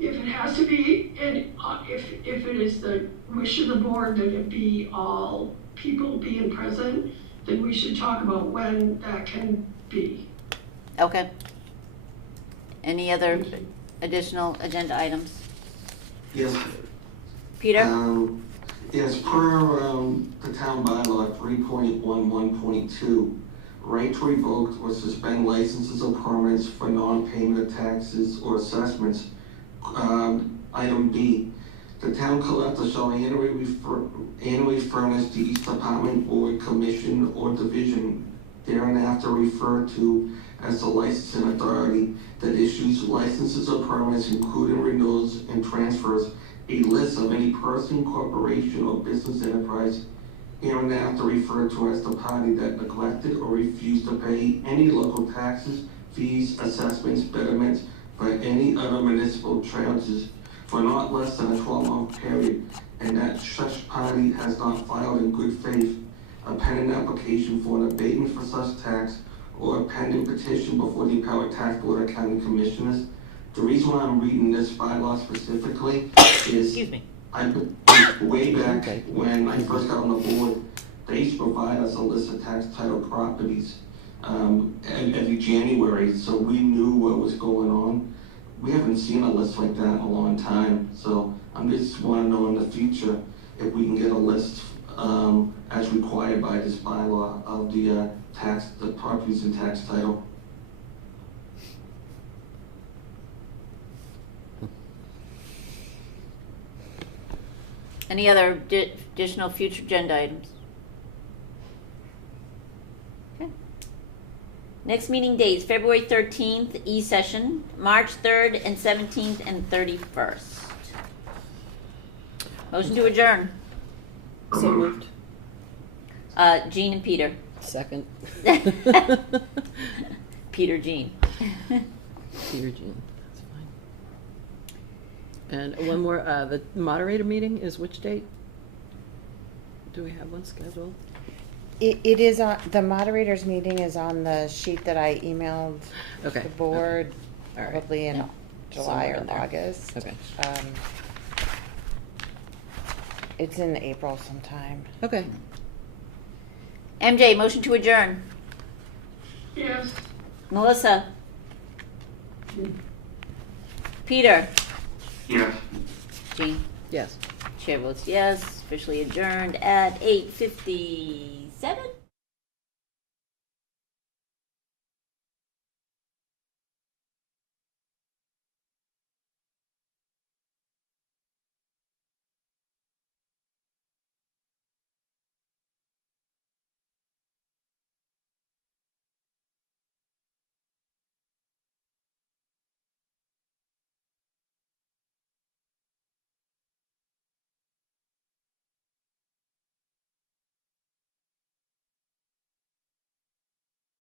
if it has to be, and if it is the wish of the board that it be all people being present, then we should talk about when that can be. Okay. Any other additional agenda items? Yes. Peter? Yes, per the town bylaw 3.11.2, right to revoke or suspend licenses or permits for non-payment of taxes or assessments. Item B, the town collector shall annually furnish to each department, board, commission, or division thereafter referred to as the licensing authority that issues licenses or permits, including renewals and transfers, a list of any person, corporation, or business enterprise hereinafter referred to as the party that neglected or refused to pay any local taxes, fees, assessments, betterments, by any other municipal charges for not less than a 12-month period, and that such party has not filed in good faith a pending application for an abatement for such tax or a pending petition before the Appellate Tax Board of County Commissioners. The reason why I'm reading this bylaw specifically is way back when I first got on the board, they used to provide us a list of tax title properties every January, so we knew what was going on. We haven't seen a list like that in a long time, so I just want to know in the future if we can get a list as required by this bylaw of the properties and tax title. Any other additional future agenda items? Okay. Next meeting dates, February 13th, E-session, March 3rd and 17th and 31st. Motion to adjourn. So moved. Jean and Peter. Second. Peter, Jean. Peter, Jean. That's fine. And one more, the moderator meeting is which date? Do we have one scheduled? It is on, the moderator's meeting is on the sheet that I emailed Okay. the board, All right. probably in Yeah. July Somewhere or in there. August. Okay. It's in April sometime. Okay. MJ, motion to adjourn. Yes. Melissa. Peter. Yes. Jean. Yes. Chair votes yes. Officially adjourned at 8:57.